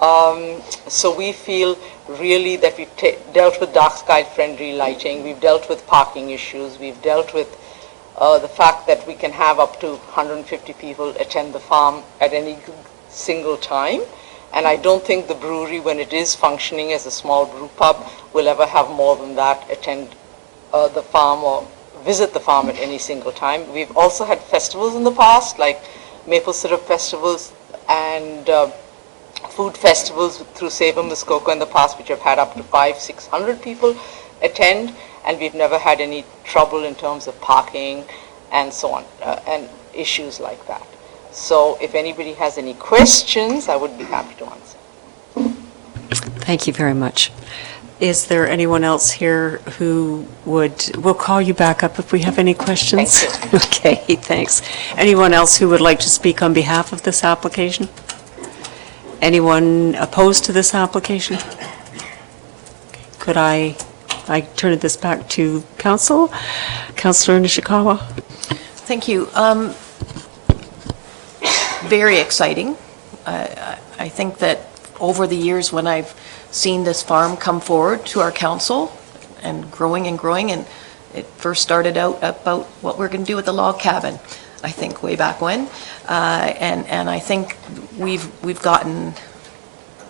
So we feel really that we've dealt with dark sky friendly lighting, we've dealt with parking issues, we've dealt with the fact that we can have up to 150 people attend the farm at any single time. And I don't think the brewery, when it is functioning as a small brew pub, will ever have more than that attend the farm or visit the farm at any single time. We've also had festivals in the past, like maple syrup festivals and food festivals through Savor Muskoka in the past, which have had up to 500-600 people attend, and we've never had any trouble in terms of parking and so on, and issues like that. So if anybody has any questions, I would be happy to answer. Thank you very much. Is there anyone else here who we'll call you back up if we have any questions? Thank you. Okay, thanks. Anyone else who would like to speak on behalf of this application? Anyone opposed to this application? Could I turn this back to Council? Councillor Nishikawa? Thank you. Very exciting. I think that over the years when I've seen this farm come forward to our council and growing, and it first started out about what we're going to do with the log cabin, I think, way back when. And I think we've gotten,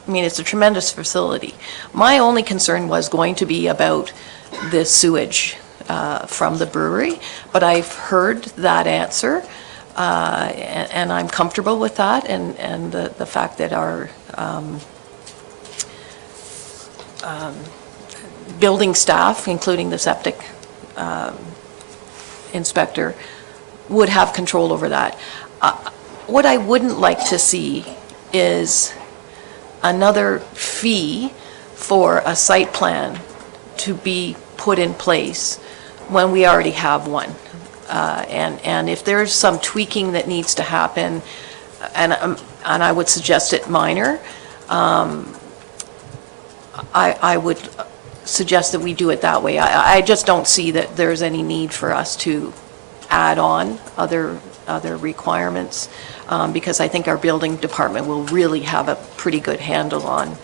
I mean, it's a tremendous facility. My only concern was going to be about the sewage from the brewery, but I've heard that answer, and I'm comfortable with that, and the fact that our building staff, including the septic inspector, would have control over that. What I wouldn't like to see is another fee for a site plan to be put in place when we already have one. And if there's some tweaking that needs to happen, and I would suggest it minor, I would suggest that we do it that way. I just don't see that there's any need for us to add on other requirements, because I think our building department will really have a pretty good handle on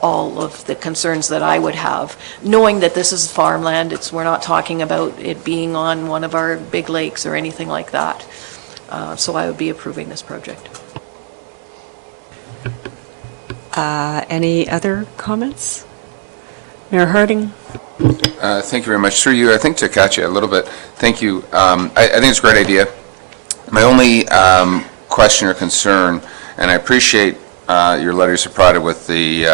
all of the concerns that I would have, knowing that this is farmland. We're not talking about it being on one of our big lakes or anything like that. So I would be approving this project. Any other comments? Mayor Harding? Thank you very much. Through you, I think to catch you a little bit, thank you. I think it's a great idea. My only question or concern, and I appreciate your letters are provided with the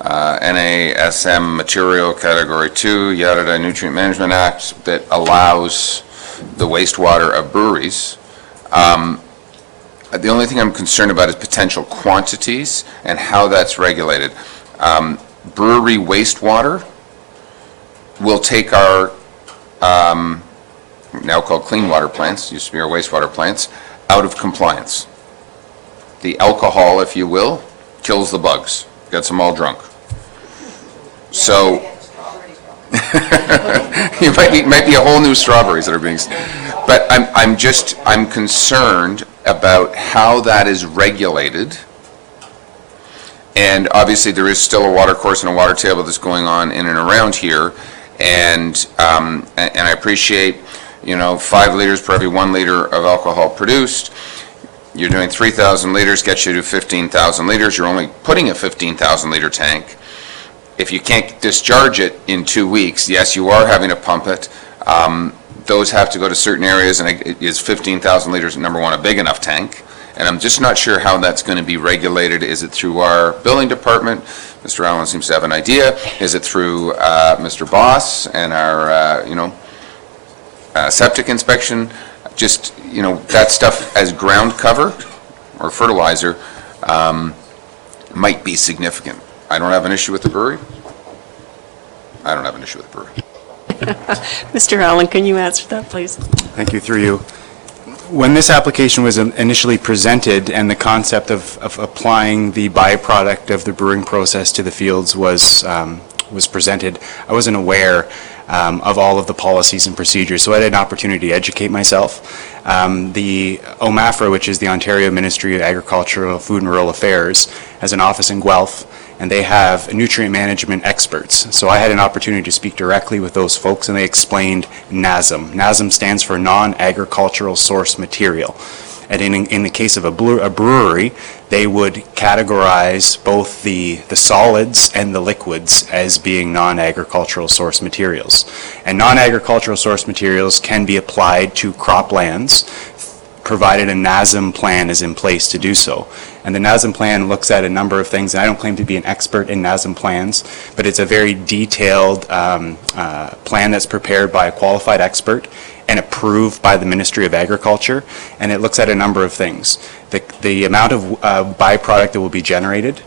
NASM Material Category 2, Yada Nutrient Management Act that allows the wastewater of breweries. The only thing I'm concerned about is potential quantities and how that's regulated. Brewery wastewater will take our now called clean water plants, used to be our wastewater plants, out of compliance. The alcohol, if you will, kills the bugs, gets them all drunk. So you might be a whole new strawberries that are being, but I'm concerned about how that is regulated. And obviously there is still a water course and a water table that's going on in and around here, and I appreciate, 5 liters per every 1 liter of alcohol produced. You're doing 3,000 liters, gets you to 15,000 liters. You're only putting a 15,000 liter tank. If you can't discharge it in 2 weeks, yes, you are having to pump it. Those have to go to certain areas, and is 15,000 liters, number one, a big enough tank? And I'm just not sure how that's going to be regulated. Is it through our building department? Mr. Allen seems to have an idea. Is it through Mr. Boss and our, septic inspection? Just, that stuff as ground cover or fertilizer might be significant. I don't have an issue with the brewery. Mr. Allen, can you answer that, please? Thank you, through you. When this application was initially presented and the concept of applying the byproduct of the brewing process to the fields was presented, I wasn't aware of all of the policies and procedures, so I had an opportunity to educate myself. The OMAFRA, which is the Ontario Ministry of Agricultural, Food and Rural Affairs, has an office in Guelph, and they have nutrient management experts. So I had an opportunity to speak directly with those folks, and they explained NASM. NASM stands for non-agricultural source material. And in the case of a brewery, they would categorize both the solids and the liquids as being non-agricultural source materials. And non-agricultural source materials can be applied to croplands, provided a NASM plan is in place to do so. And the NASM plan looks at a number of things, and I don't claim to be an expert in NASM plans, but it's a very detailed plan that's prepared by a qualified expert and approved by the Ministry of Agriculture, and it looks at a number of things. The amount of byproduct that will be generated,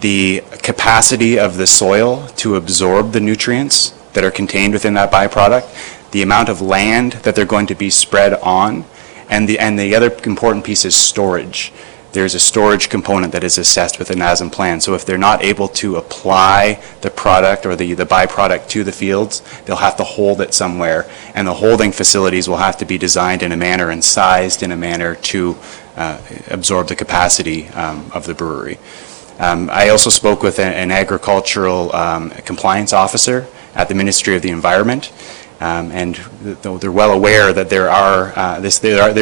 the capacity of the soil to absorb the nutrients that are contained within that byproduct, the amount of land that they're going to be spread on, and the other important piece is storage. There's a storage component that is assessed with the NASM plan. So if they're not able to apply the product or the byproduct to the fields, they'll have to hold it somewhere. And the holding facilities will have to be designed in a manner and sized in a manner to absorb the capacity of the brewery. I also spoke with an agricultural compliance officer at the Ministry of the Environment. And they're well aware that there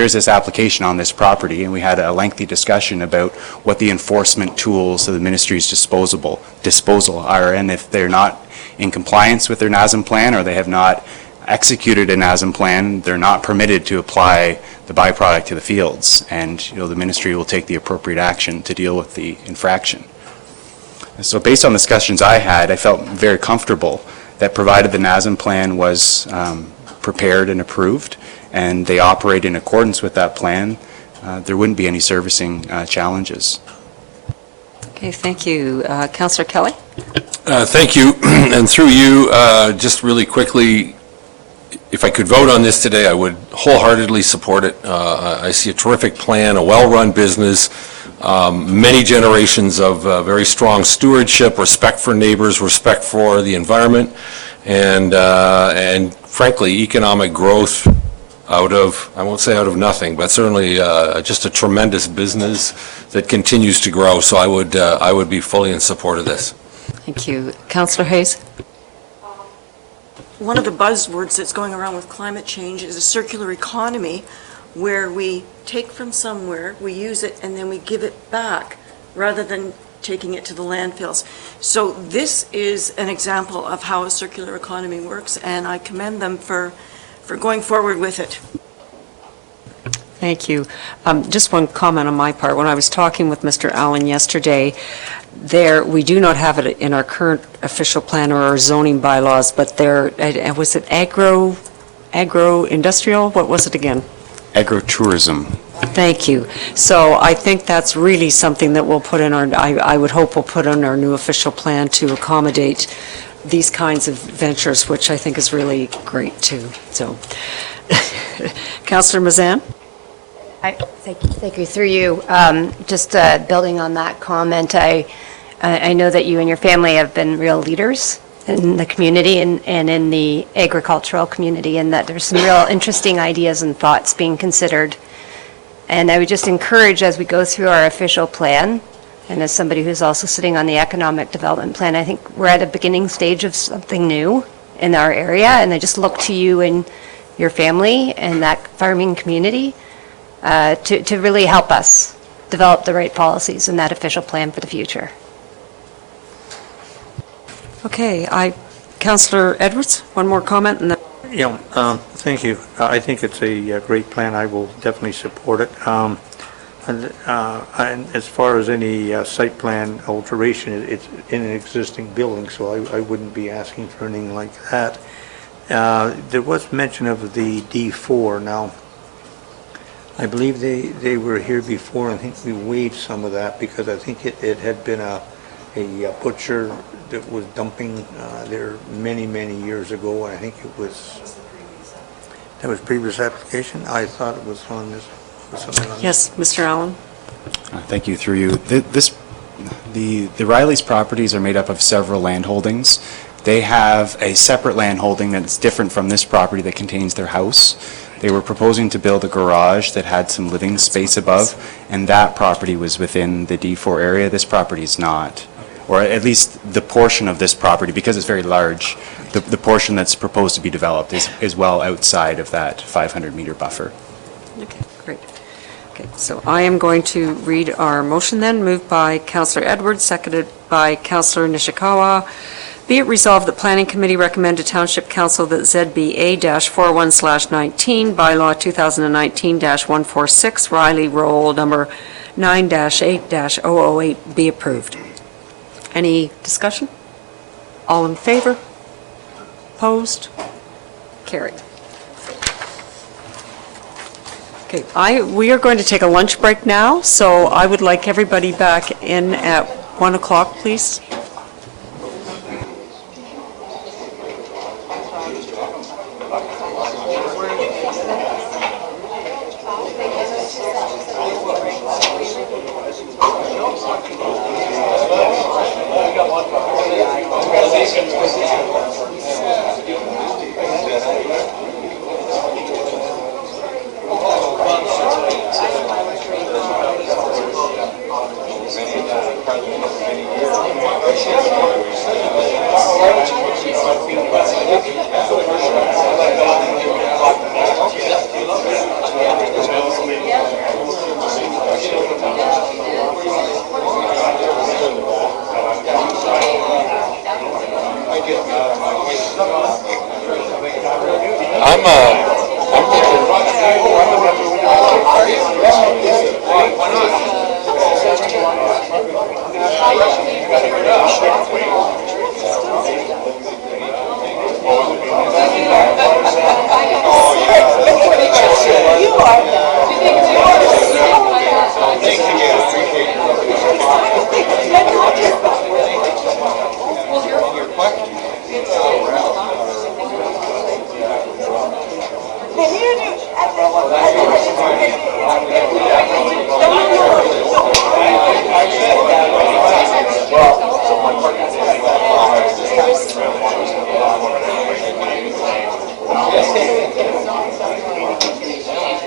is this application on this property, and we had a lengthy discussion about what the enforcement tools of the ministry's disposal are, and if they're not in compliance with their NASM plan or they have not executed a NASM plan, they're not permitted to apply the byproduct to the fields, and the ministry will take the appropriate action to deal with the infraction. So based on discussions I had, I felt very comfortable that provided the NASM plan was prepared and approved, and they operate in accordance with that plan, there wouldn't be any servicing challenges. Okay, thank you. Councillor Kelly? Thank you. And through you, just really quickly, if I could vote on this today, I would wholeheartedly support it. I see a terrific plan, a well-run business, many generations of very strong stewardship, respect for neighbors, respect for the environment, and frankly, economic growth out of, I won't say out of nothing, but certainly just a tremendous business that continues to grow. So I would be fully in support of this. Thank you. Councillor Hayes? One of the buzzwords that's going around with climate change is a circular economy, where we take from somewhere, we use it, and then we give it back, rather than taking it to the landfills. So this is an example of how a circular economy works, and I commend them for going forward with it. Thank you. Just one comment on my part. When I was talking with Mr. Allen yesterday, we do not have it in our current official plan or our zoning bylaws, but was it agro-industrial? What was it again? Agro-tourism. Thank you. So I think that's really something that we'll put in I would hope we'll put in our new official plan to accommodate these kinds of ventures, which I think is really great too. So, Councillor Mazan? Thank you. Through you, just building on that comment, I know that you and your family have been real leaders in the community and in the agricultural community, and that there's some real interesting ideas and thoughts being considered. And I would just encourage, as we go through our official plan, and as somebody who's also sitting on the economic development plan, I think we're at a beginning stage of something new in our area, and I just look to you and your family and that farming community to really help us develop the right policies in that official plan for the future. Okay, Councillor Edwards, one more comment, and then... Thank you. I think it's a great plan. I will definitely support it. And as far as any site plan alteration, it's in an existing building, so I wouldn't be asking for anything like that. There was mention of the D4. Now, I believe they were here before, and I think we waived some of that because I think it had been a butcher that was dumping there many years ago, and I think that was previous application. I thought it was on this. Yes, Mr. Allen. Thank you. Through you. The Riley's properties are made up of several land holdings They have a separate land holding that's different from this property that contains their house. They were proposing to build a garage that had some living space above, and that property was within the D4 area. This property is not, or at least the portion of this property, because it's very large, the portion that's proposed to be developed is well outside of that 500-meter buffer. Okay, great. Okay, so I am going to read our motion then, moved by Councillor Edwards, seconded by Councillor Nishikawa. Be it resolved that Planning Committee recommend to Township Council that ZBA-41/19, Bylaw 2019-146, Riley Roll number 9-8-008 be approved. Any discussion? All in favor? Opposed? Carried. Okay, we are going to take a lunch break now, so I would like everybody back in at 1 o'clock, please. I'm